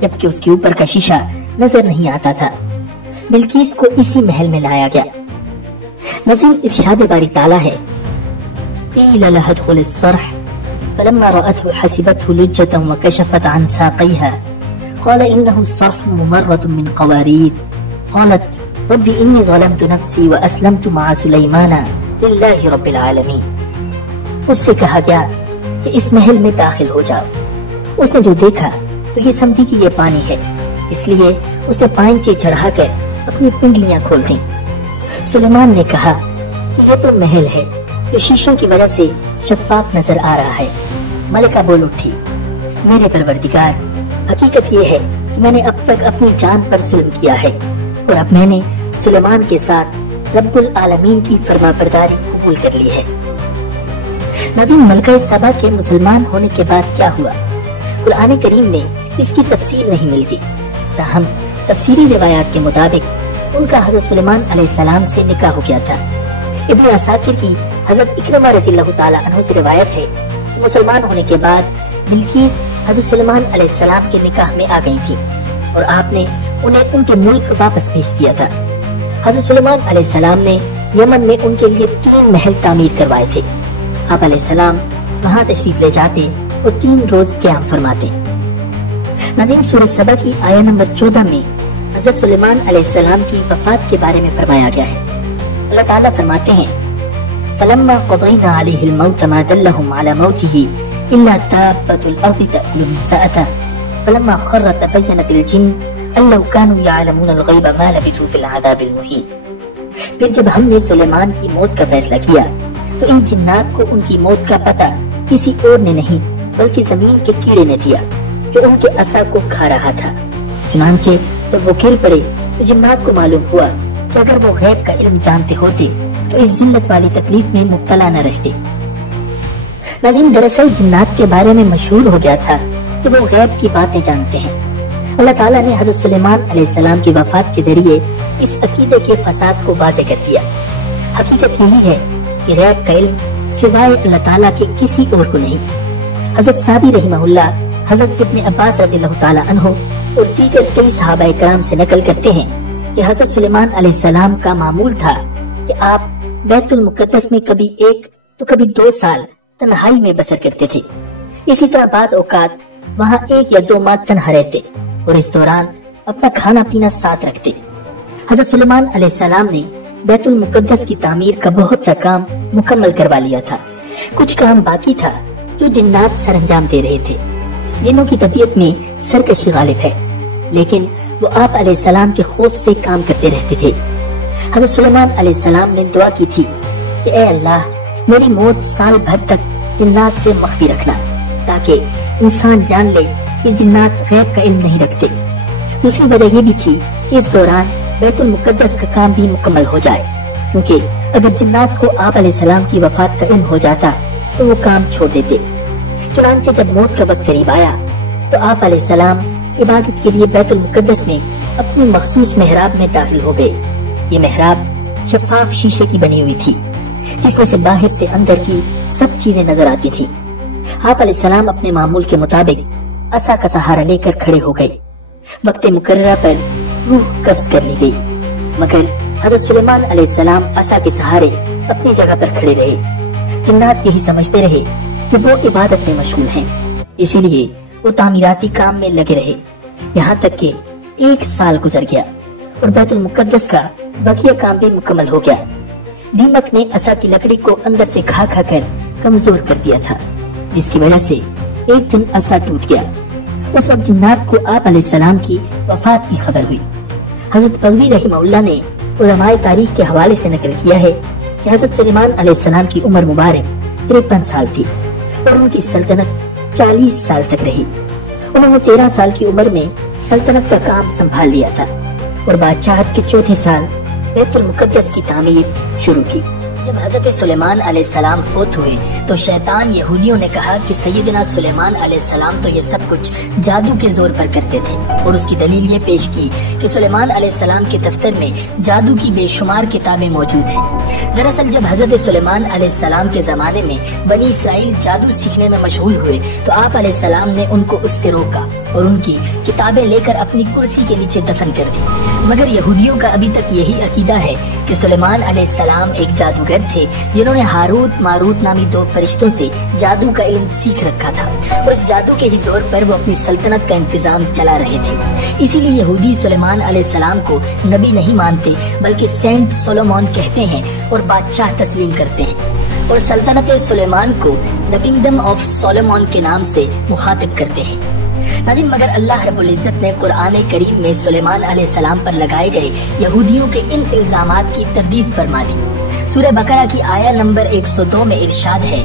جبکہ اس کے اوپر کا شیشہ نظر نہیں آتا تھا۔ بلقیس کو اسی محل میں لایا گیا۔ نظیر ارشاد باری تعالیٰ ہے، قیل لها ادخل الصرح فلما رأته حسبته لجة وكشفت عن ساقيها قال إنه الصرح ممرد من قوارير قالت رب إني ظلمت نفسي وأسلمت مع سليمان لله رب العالمين۔ اس سے کہا گیا کہ اس محل میں داخل ہو جاؤ۔ اس نے جو دیکھا تو یہ سمجھی کہ یہ پانی ہے، اس لیے اس نے پائنچے چڑھا کر اپنی پنڈلیاں کھول دیں۔ سلیمان نے کہا کہ یہ تو محل ہے جو شیشوں کی وجہ سے شفاف نظر آ رہا ہے۔ ملکہ بول اٹھی، میرے پروردگار، حقیقت یہ ہے کہ میں نے اب تک اپنی جان پر ظلم کیا ہے، اور اب میں نے سلیمان کے ساتھ رب العالمین کی فرما برداری قبول کر لی ہے۔ ناظرین، ملکہ سبا کے مسلمان ہونے کے بعد کیا ہوا؟ قرآن کریم میں اس کی تفصیل نہیں ملتی، تاہم تفسیری روایات کے مطابق ان کا حضرت سلیمان علیہ السلام سے نکاح ہو گیا تھا۔ ابن عساکر کی حضرت اکرمہ رضی اللہ تعالیٰ عنہ سے روایت ہے کہ مسلمان ہونے کے بعد بلقیس حضرت سلیمان علیہ السلام کے نکاح میں آ گئی تھی، اور آپ نے انہیں ان کے ملک واپس بھیج دیا تھا۔ حضرت سلیمان علیہ السلام نے یمن میں ان کے لیے 3 محل تعمیر کروائے تھے۔ آپ علیہ السلام وہاں تشریف لے جاتے اور 3 روز قیام فرماتے۔ ناظرین، سورہ سبا کی آیہ نمبر 14 میں حضرت سلیمان علیہ السلام کی وفات کے بارے میں فرمایا گیا ہے۔ اللہ تعالیٰ فرماتے ہیں، فَلَمَّا قَضَيْنَا عَلَيْهِ الْمَوْتَ مَا دَلَّهُمْ عَلَى مَوْتِهِ إِلَّا دَابَّةُ الْأَرْضِ تَأْكُلُ مِنْ سَأَتَهُ فَلَمَّا خَرَّ تَبَيَّنَتِ الْجِنُّ अल्लौ कानू यअलमून अल-गैब मा लबिथू फिल अज़ाबिल मुहीन। फिर जब हमने सुलेमान की मौत का फैसला किया तो इन जिन्नात को उनकी मौत का पता किसी और ने नहीं बल्कि जमीन के कीड़े ने दिया जो उनके असा को खा रहा था। चुनांचे जब वो गिर पड़े तो जिन्नात को मालूम हुआ कि अगर वो गैब का इल्म जानते होते तो इस जिल्लत वाली तकलीफ में मुब्तला न रहते। नाज़रीन, दरअसल जिन्नात के बारे में मशहूर हो गया था कि वो गैब की बातें जानते हैं। अल्लाह ताला ने हज़रत सुलेमान अलैहिस्सलाम की वफात के जरिए इस अकीदे के फसाद को वाज़ेह कर दिया। हकीकत यही है कि गैब का इल्म सिवाय अल्लाह ताला के किसी और को नहीं। हज़रत साबी रहमहुल्लाह हज़रत इब्न अब्बास रज़ियल्लाहु ताला अन्हु और दीगर कई सहाबाए कराम से नकल करते हैं कि हज़रत सुलेमान अलैहिस्सलाम का मामूल था कि आप बैतुल मुक़द्दस में कभी 1 तो कभी 2 साल तन्हाई में बसर करते थे। इसी तरह बाज़ औकात वहाँ 1 या 2 माह तन्हा रहते और इस दौरान अपना खाना पीना साथ रखते। हज़रत सुलेमान अलैहिस्सलाम ने बैतुल मुक़द्दस की तामीर का बहुत सा काम मुकम्मल करवा लिया था। कुछ काम बाकी था जो जिन्नात सरअंजाम दे रहे थे। जिन्नों की तबीयत में सरकशी गालिब है, लेकिन वो आप अलैहिस्सलाम के खौफ से काम करते रहते थे। हज़रत सुलेमान अलैहिस्सलाम ने दुआ की थी कि ए अल्लाह, मेरी मौत साल भर तक जिन्नात से मख्फी रखना ताकि इंसान जान ले कि जिन्नात गैब का इल्म नहीं रखते। दूसरी वजह ये भी थी कि इस दौरान बैतुल मुक़द्दस का काम भी मुकम्मल हो जाए, क्योंकि अगर जिन्नात को आप अलैहिस्सलाम की वफात का इल्म हो जाता तो वो काम छोड़ देते। चुनांचे जब मौत का वक्त करीब आया तो आप अलैहिस्सलाम इबादत के लिए बैतुल मुक़द्दस में अपने मखसूस मेहराब में दाखिल हो गए। ये मेहराब शफाफ शीशे की बनी हुई थी जिसमें से बाहर से अंदर की सब चीजें नजर आती थी। आप अलैहिस्सलाम अपने मामूल के मुताबिक असा का सहारा लेकर खड़े हो गए। वक्त मुकर्ररा पर रूह कब्ज कर ली गई, मगर हज़रत सुलेमान अलैहिस्सलाम असा के सहारे अपनी जगह पर खड़े रहे। जिन्नात यही समझते रहे कि वो इबादत में मशगूल हैं, इसीलिए वो तामीराती काम में लगे रहे। यहाँ तक कि 1 साल गुजर गया और बैतुल मुक़द्दस का बकिया काम भी मुकम्मल हो गया। दीमक ने असा की लकड़ी को अंदर से खा खा कर कमजोर कर दिया था, जिसकी वजह से एक दिन असा टूट गया। उस वक्त जिन्नात को आप अलैहिस्सलाम की वफात की खबर हुई। हज़रत बग़वी रहमहुल्लाह ने उलमाए तारीख के हवाले से नकल किया है कि हज़रत सुलेमान अलैहिस्सलाम की उम्र मुबारक 53 साल थी और उनकी सल्तनत 40 साल तक रही। उन्होंने 13 साल की उम्र में सल्तनत का काम संभाल लिया था और बादशाहत के चौथे साल बैतुल मुक़द्दस की तामीर शुरू की। जब हज़रत सुलेमान अलैहिस्सलाम फौत हुए तो शैतान यहूदियों ने कहा कि सैयदना सुलेमान अलैहिस्सलाम तो ये सब कुछ जादू के जोर पर करते थे, और उसकी दलील ये पेश की कि सुलेमान अलैहिस्सलाम के दफ्तर में जादू की बेशुमार किताबें मौजूद हैं। दरअसल जब हज़रत सुलेमान अलैहिस्सलाम के ज़माने में बनी इसराइल जादू सीखने में मशगूल हुए तो आप अलैहिस्सलाम ने उनको उससे रोका और उनकी किताबें लेकर अपनी कुर्सी के नीचे दफन कर दी। मगर यहूदियों का अभी तक यही अकीदा है कि सुलेमान अलैहिस्सलाम एक जादूगर थे जिन्होंने हारूत मारूत नामी 2 फरिश्तों से जादू का इल्म सीख रखा था और इस जादू के ही जोर पर वो अपनी सल्तनत का इंतजाम चला रहे थे। इसीलिए यहूदी सुलेमान अलैहिस्सलाम को नबी नहीं मानते बल्कि सेंट सोलोमन कहते हैं और बादशाह तस्लीम करते हैं, और सल्तनत सुलेमान को द किंगडम ऑफ सोलोमन के नाम से मुखातिब करते हैं। नाज़रीन, मगर अल्लाह रब्बुल इज़्ज़त ने कुरान करीम में सुलेमान अलैहिस्सलाम पर लगाए गए यहूदियों के इन इल्जामात की तरदीद फरमा दी। सूरह बकरा की आया नंबर 102 में इरशाद है,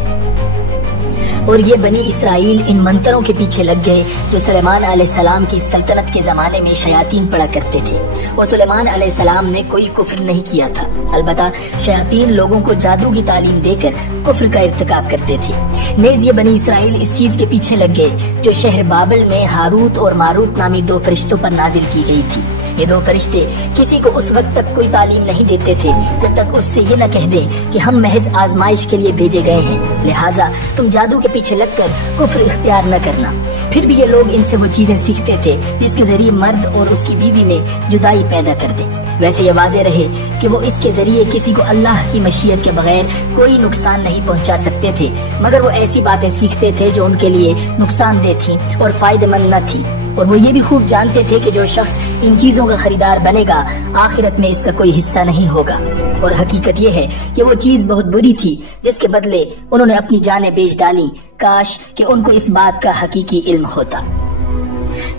और ये बनी इसराइल इन मंतरों के पीछे लग गए जो सुलेमान अलैहिस्सलाम की सल्तनत के जमाने में शयातीन पड़ा करते थे, और सुलेमान अलैहिस्सलाम ने कोई कुफ्र नहीं किया था। अलबत्ता शयातीन लोगों को जादू की तालीम देकर कुफ्र का इर्तिकाब करते थे। नेज़ ये बनी इसराइल इस चीज के पीछे लग गए जो शहर बाबल में हारूत और मारूत नामी 2 फरिश्तों पर नाजिल की गई थी। ये 2 फरिश्ते किसी को उस वक्त तक कोई तालीम नहीं देते थे जब तक उससे ये न कह दे कि हम महज आजमाइश के लिए भेजे गए हैं, लिहाजा तुम जादू के पीछे लगकर कुफ्र इख्तियार न करना। फिर भी ये लोग इनसे वो चीजें सीखते थे जिसके जरिए मर्द और उसकी बीवी में जुदाई पैदा कर दे। वैसे ये वाज़ेह रहे कि वो इसके जरिए किसी को अल्लाह की मशीयत के बगैर कोई नुकसान नहीं पहुंचा सकते थे, मगर वो ऐसी बातें सीखते थे जो उनके लिए नुकसानदेह थी और फायदेमंद न थी, और वो ये भी खूब जानते थे कि जो शख्स इन चीजों का खरीदार बनेगा आखिरत में इसका कोई हिस्सा नहीं होगा। और हकीकत ये है कि वो चीज बहुत बुरी थी जिसके बदले उन्होंने अपनी जानें बेच डाली, काश कि उनको इस बात का हकीकी इल्म होता।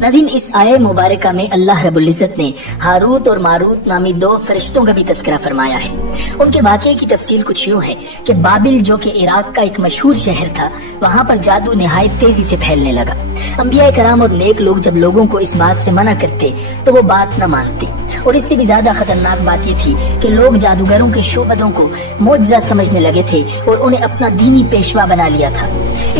नाज़रीन, इस आये मुबारका में अल्लाह रब्बुल इज़्ज़त ने हारूत और मारूत नामी दो फरिश्तों का भी तज़किरा फरमाया है। उनके वाक़ये की तफसील कुछ यूँ है कि बाबिल, जो कि इराक का एक मशहूर शहर था, वहाँ पर जादू निहायत तेजी से फैलने लगा। अंबिया कराम और नेक लोग जब लोगों को इस बात से मना करते तो वो बात न मानते, और इससे भी ज्यादा खतरनाक बात ये थी कि लोग जादूगरों के शोबदों को मोजज़ा समझने लगे थे और उन्हें अपना दीनी पेशवा बना लिया था।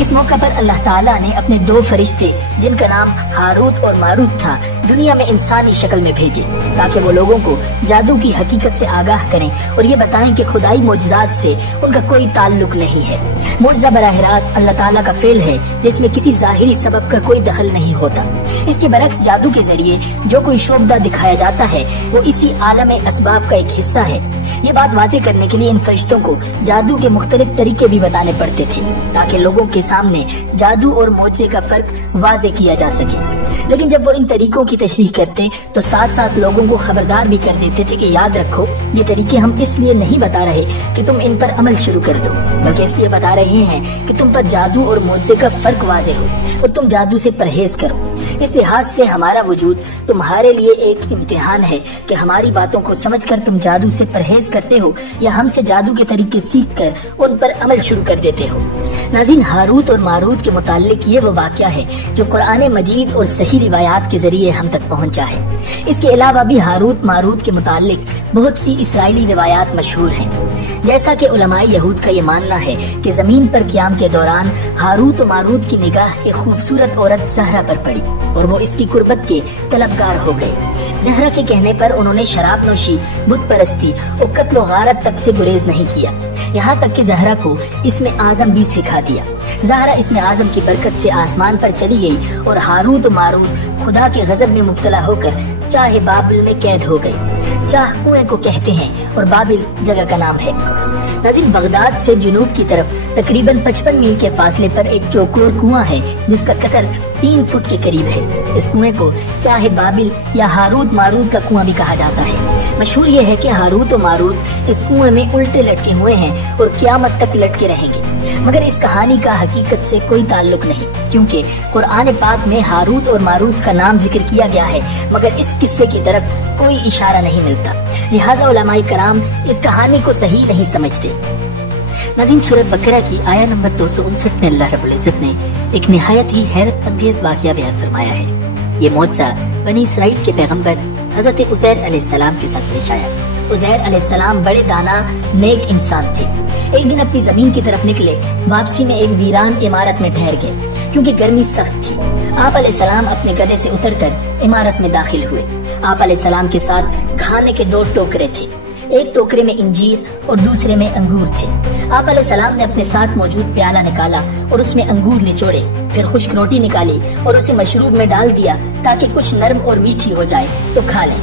इस मौका पर अल्लाह ताला ने अपने दो फरिश्ते, जिनका नाम हारूत और मारूत था, दुनिया में इंसानी शक्ल में भेजे ताकि वो लोगों को जादू की हकीकत से आगाह करें और ये बताएं कि खुदाई मोजज़ात से उनका कोई ताल्लुक नहीं है। मोजज़ा बराह रास्त अल्लाह ताला का फेल है जिसमें किसी ज़ाहिरी सबब का कोई दखल नहीं होता। इसके बरक्स जादू के जरिए जो कोई शोबदा दिखाया जाता है वो इसी आलम असबाब का एक हिस्सा है। ये बात वाज़ेह करने के लिए इन फरिश्तों को जादू के मुख्तलिफ तरीके भी बताने पड़ते थे ताकि लोगों के सामने जादू और मोजे का फर्क वाज़ेह किया जा सके। लेकिन जब वो इन तरीकों की तशरीह करते तो साथ साथ लोगों को खबरदार भी कर देते थे कि याद रखो, ये तरीके हम इसलिए नहीं बता रहे कि तुम इन पर अमल शुरू कर दो, बल्कि इसलिए बता रहे हैं कि तुम पर जादू और मोजे का फर्क वाज़ेह हो और तुम जादू से परहेज करो। इस लिहाज से हमारा वजूद तुम्हारे लिए एक इम्तिहान है कि हमारी बातों को समझकर तुम जादू से परहेज करते हो या हमसे जादू के तरीके सीख कर उन पर अमल शुरू कर देते हो। नाज़रीन, हारूत और मारूत के मुताल्लिक ये वो वाक़या है जो कुरान मजीद और सही रिवायात के जरिए हम तक पहुँचा है। इसके अलावा भी हारूत मारूत के मुताल्लिक बहुत सी इसराइली रिवायात मशहूर हैं। जैसा कि उलमाए यहूद का ये मानना है कि जमीन पर क़याम के दौरान हारूत और मारूत की निगाह एक खूबसूरत औरत ज़हरा पर पड़ी और वो इसकी कुर्बत के तलबगार हो गए। ज़हरा के कहने पर उन्होंने शराब नोशी, बुत परस्ती और कत्ल व गारत तक से गुरेज नहीं किया, यहाँ तक कि ज़हरा को इसमें आज़म भी सिखा दिया। ज़हरा इसमें आज़म की बरकत से आसमान पर चली गई और हारूत और मारूत खुदा के गज़ब में मुब्तला होकर चाहे बाबिल में कैद हो गए। चाह कुएं को कहते हैं और बाबिल जगह का नाम है। नाज़रीन, बगदाद से जुनूब की तरफ तकरीबन 55 मील के फासले पर एक चौकोर कुआं है जिसका कतर 3 फुट के करीब है। इस कुएं को चाहे बाबिल या हारूत मारूत का कुआं भी कहा जाता है। मशहूर ये है कि हारूत और मारूत इस कुएं में उल्टे लटके हुए हैं और क़यामत तक लटके रहेंगे, मगर इस कहानी का हकीकत से कोई ताल्लुक नहीं, क्योंकि कुरान पाक में हारूत और मारूत का नाम जिक्र किया गया है मगर इस किस्से की तरफ कोई इशारा नहीं मिलता। लिहाजा उलमाए कराम इस कहानी को सही नहीं समझते। नाज़रीन, सूरह बकरा की आया नंबर 259 में अल्लाह रब्बुल इज़्ज़त ने एक निहायत ही हैरत अंगेज वाक़या बयान फरमाया है। ये मौजज़ा बनी इसराइल के पैगंबर हज़रत उज़ैर अलैहिस्सलाम के साथ पेश आया। उज़ैर अलैहिस्सलाम बड़े दाना नेक इंसान थे। एक दिन अपनी जमीन की तरफ निकले, वापसी में एक वीरान इमारत में ठहर गए क्योंकि गर्मी सख्त थी। आप अलैहिस्सलाम अपने गधे से उतरकर इमारत में दाखिल हुए। आप अलैहिस्सलाम के साथ खाने के 2 टोकरे थे, एक टोकरे में इंजीर और दूसरे में अंगूर थे। आप अलैहिस्सलाम ने अपने साथ मौजूद प्याला निकाला और उसमें अंगूर निचोड़े, फिर खुश्क रोटी निकाली और उसे मशरूब में डाल दिया ताकि कुछ नरम और मीठी हो जाए तो खा लें।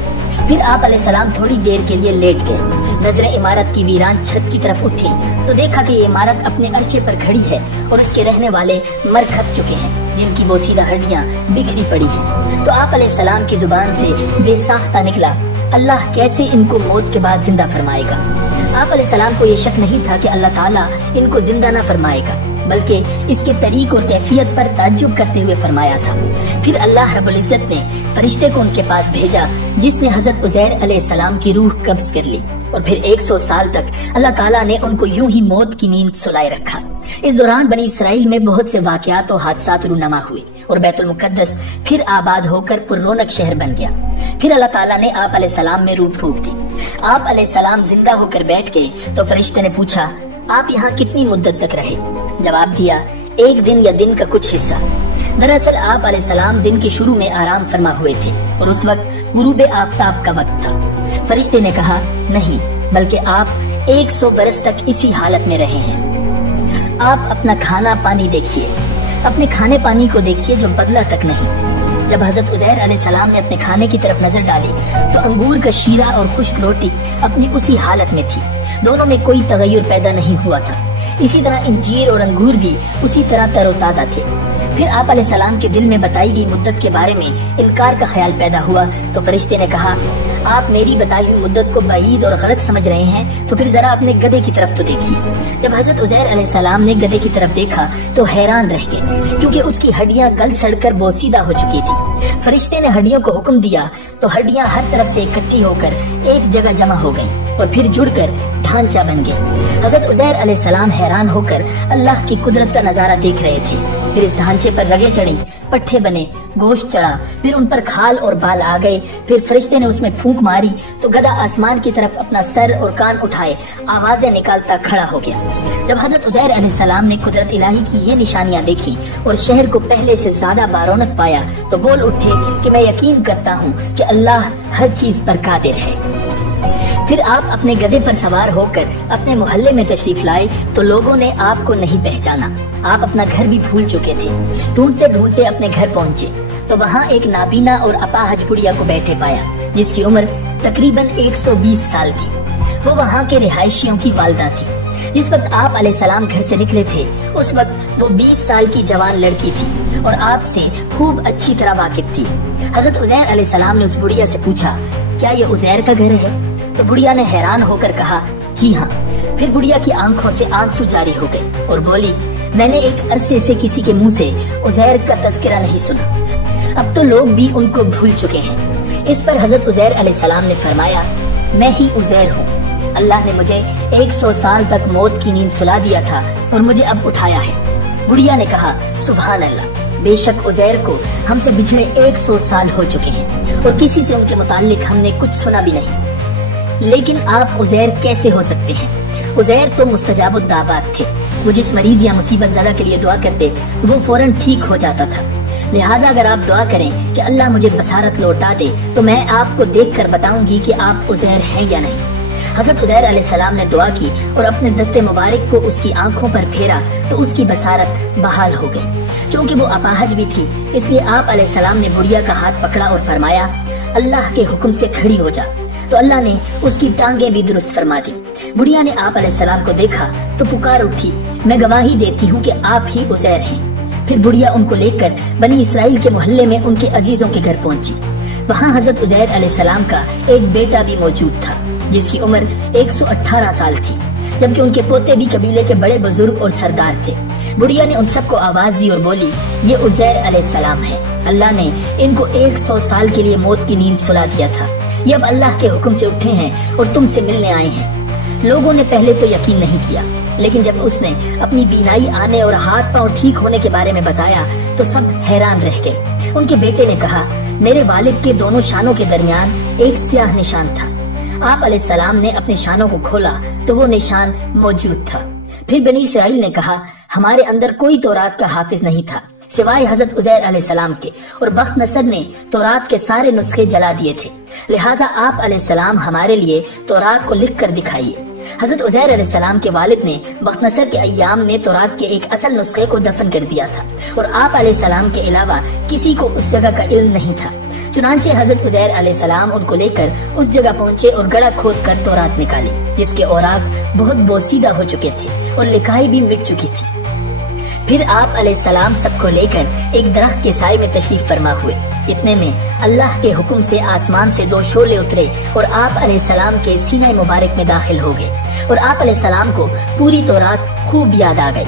फिर आप अलैहिस्सलाम थोड़ी देर के लिए लेट गए। नजरें इमारत की वीरान छत की तरफ उठी तो देखा कि ये इमारत अपने अरचे पर खड़ी है और उसके रहने वाले मर खप चुके हैं, जिनकी बोसीदा हड्डियां बिखरी पड़ी हैं। तो आप अलैहिस्सलाम की जुबान से बेसाख्ता निकला, अल्लाह कैसे इनको मौत के बाद जिंदा फरमाएगा। आप अलैहिस्सलाम को ये शक नहीं था कि अल्लाह ताला इनको जिंदा न फरमाएगा, बल्कि इसके तरीक और कैफियत पर ताज्जुब करते हुए फरमाया था। फिर अल्लाह रब्बुल इज़्ज़त ने फरिश्ते को उनके पास भेजा जिसने हजरत उज़ैर अलैहिस्सलाम की रूह कब्ज कर ली और फिर 100 साल तक अल्लाह ताला ने उनको यूं ही मौत की नींद सुलाए रखा। इस दौरान बनी इसराइल में बहुत से वाक़यात और हादसात रूनमा हुए और बैतुल मुक़द्दस फिर आबाद होकर पुररौनक शहर बन गया। फिर अल्लाह ताला ने आप अलैहिस्सलाम में रूह फूंक दी। आप अलैहिस्सलाम जिंदा होकर बैठ गए तो फरिश्ते ने पूछा, आप यहाँ कितनी मुद्दत तक रहे? जवाब दिया, 1 दिन या दिन का कुछ हिस्सा। दरअसल आप अलैहिस्सलाम दिन के शुरू में आराम फरमा हुए थे और उस वक्त गुरूब आफताब का वक्त था। फरिश्ते ने कहा, नहीं, बल्कि आप 100 बरस तक इसी हालत में रहे हैं। आप अपना खाना पानी देखिए, अपने खाने पानी को देखिए जो बदला तक नहीं। जब हजरत उज़ैर अलैहिस्सलाम ने अपने खाने की तरफ नजर डाली तो अंगूर का शीरा और खुश्क रोटी अपनी उसी हालत में थी, दोनों में कोई तगय्युर पैदा नहीं हुआ था। इसी तरह इंजीर और अंगूर भी उसी तरह तरोताजा थे। फिर आप अलैहिस्सलाम के दिल में बताई गई मुद्दत के बारे में इनकार का ख्याल पैदा हुआ तो फरिश्ते ने कहा, آپ میری بتائی ہوئی مدت کو بعید اور غلط سمجھ رہے ہیں تو پھر ذرا اپنے گدھے کی طرف تو دیکھیے۔ جب حضرت عزیر علیہ السلام نے گدھے کی طرف دیکھا تو حیران رہ گئے، کیونکہ اس کی ہڈیاں گل سڑ کر بوسیدہ ہو چکی تھی۔ فرشتے نے ہڈیوں کو حکم دیا تو ہڈیاں ہر طرف سے اکٹھی ہو کر ایک جگہ جمع ہو گئیں اور پھر جڑ کر ڈھانچہ بن گئے۔ حضرت عزیر علیہ السلام حیران ہو کر اللہ کی قدرت کا نظارہ دیکھ رہے تھے۔ پھر اس ڈھانچے پر رگیں چڑھی، پٹھے بنے، گوشت چڑھا، پھر ان پر کھال اور بال آ گئے۔ پھر فرشتے نے اس میں پھونک ماری تو گدھا آسمان کی طرف اپنا سر اور کان اٹھائے آوازیں نکالتا کھڑا ہو گیا۔ جب حضرت عزیر علیہ السلام نے قدرت الہی کی یہ نشانیاں دیکھی اور شہر کو پہلے سے زیادہ بارونق پایا تو بول اٹھے کہ میں یقین کرتا ہوں کہ اللہ ہر چیز پر قادر ہے۔ پھر آپ اپنے گدھے پر سوار ہو کر اپنے محلے میں تشریف لائے تو لوگوں نے آپ کو نہیں پہچانا۔ آپ اپنا گھر بھی بھول چکے تھے۔ ڈھونڈتے ڈھونڈتے اپنے گھر پہنچے تو وہاں ایک نابینا اور اپاہج بڑھیا کو بیٹھے پایا، جس کی عمر تقریباً 120 سال تھی۔ وہ وہاں کے رہائشیوں کی والدہ تھی۔ جس وقت آپ علیہ السلام گھر سے نکلے تھے اس وقت وہ 20 سال کی جوان لڑکی تھی اور آپ سے خوب اچھی طرح واقف تھی۔ حضرت عزیر علیہ السلام نے اس بڑھیا سے پوچھا، کیا یہ عزیر کا گھر ہے؟ تو بڑھیا نے حیران ہو کر کہا، جی ہاں۔ پھر بڑھیا کی آنکھوں سے آنسو جاری ہو گئے اور بولی، میں نے ایک عرصے سے کسی کے منہ سے عزیر کا تذکرہ نہیں سنا، اب تو لوگ بھی ان کو بھول چکے ہیں۔ اس پر حضرت عزیر علیہ السلام نے فرمایا، میں ہی عزیر ہوں۔ اللہ نے مجھے 100 سال تک موت کی نیند سلا دیا تھا اور مجھے اب اٹھایا ہے۔ بڑھیا نے کہا، سبحان اللہ، بے شک عزیر کو ہم سے بچھڑے 100 سال ہو چکے ہیں اور کسی سے ان کے متعلق ہم نے کچھ سنا بھی نہیں، لیکن آپ عزیر کیسے ہو سکتے ہیں؟ عزیر تو مستجاب الدعوات تھے۔ وہ جس مریض یا مصیبت زدہ کے لیے دعا کرتے وہ فوراً ٹھیک ہو جاتا تھا۔ لہٰذا اگر آپ دعا کریں کہ اللہ مجھے بصارت لوٹا دے تو میں آپ کو دیکھ کر بتاؤں گی کہ آپ عزیر ہیں یا نہیں۔ حضرت عزیر علیہ السلام نے دعا کی اور اپنے دست مبارک کو اس کی آنکھوں پر پھیرا تو اس کی بصارت بحال ہو گئی۔ چونکہ وہ اپاہج بھی تھی اس لیے آپ علیہ السلام نے بڑھیا کا ہاتھ پکڑا اور فرمایا، اللہ کے حکم سے کھڑی ہو جا، تو اللہ نے اس کی ٹانگیں بھی درست فرما دی۔ بڑھیا نے آپ علیہ السلام کو دیکھا تو پکار اٹھی، میں گواہی دیتی ہوں کہ آپ ہی عزیر ہیں۔ پھر بڑھیا ان کو لے کر بنی اسرائیل کے محلے میں ان کے عزیزوں کے گھر پہنچی۔ وہاں حضرت عزیر علیہ السلام کا ایک بیٹا بھی موجود تھا جس کی عمر 118 سال تھی، جبکہ ان کے پوتے بھی قبیلے کے بڑے بزرگ اور سردار تھے۔ بڑھیا نے ان سب کو آواز دی اور بولی، یہ عزیر علیہ السلام ہے، اللہ نے ان کو 100 سال کے لیے موت کی نیند سلا دیا تھا، یہ اب اللہ کے حکم سے اٹھے ہیں اور تم سے ملنے آئے ہیں۔ لوگوں نے پہلے تو یقین نہیں کیا، لیکن جب اس نے اپنی بینائی آنے اور ہاتھ پاؤں ٹھیک ہونے کے بارے میں بتایا تو سب حیران رہ گئے۔ ان کے بیٹے نے کہا، میرے والد کے دونوں شانوں کے درمیان ایک سیاہ نشان تھا۔ آپ علیہ السلام نے اپنے شانوں کو کھولا تو وہ نشان موجود تھا۔ پھر بنی اسرائیل نے کہا، ہمارے اندر کوئی تورات کا حافظ نہیں تھا سوائے حضرت عزیر علیہ السلام کے، اور بخت نصر نے تورات کے سارے نسخے جلا دیے تھے، لہٰذا آپ علیہ السلام ہمارے لیے تورات کو لکھ کر دکھائیے۔ حضرت عزیر علیہ السلام کے والد نے بخت نصر کے ایام میں تورات کے ایک اصل نسخے کو دفن کر دیا تھا اور آپ علیہ السلام کے علاوہ کسی کو اس جگہ کا علم نہیں تھا۔ چنانچہ حضرت عزیر علیہ السلام ان کو لے کر اس جگہ پہنچے اور گڑھا کھود کر تورات نکالی، جس کے اوراق بہت بوسیدہ ہو چکے تھے اور لکھائی بھی مٹ چکی تھی۔ پھر آپ علیہ السلام سب کو لے کر ایک درخت کے سائے میں تشریف فرما ہوئے۔ اتنے میں اللہ کے حکم سے آسمان سے 2 شعلے اترے اور آپ علیہ السلام کے سینہ مبارک میں داخل ہو گئے اور آپ علیہ السلام کو پوری تورات خوب یاد آ گئی۔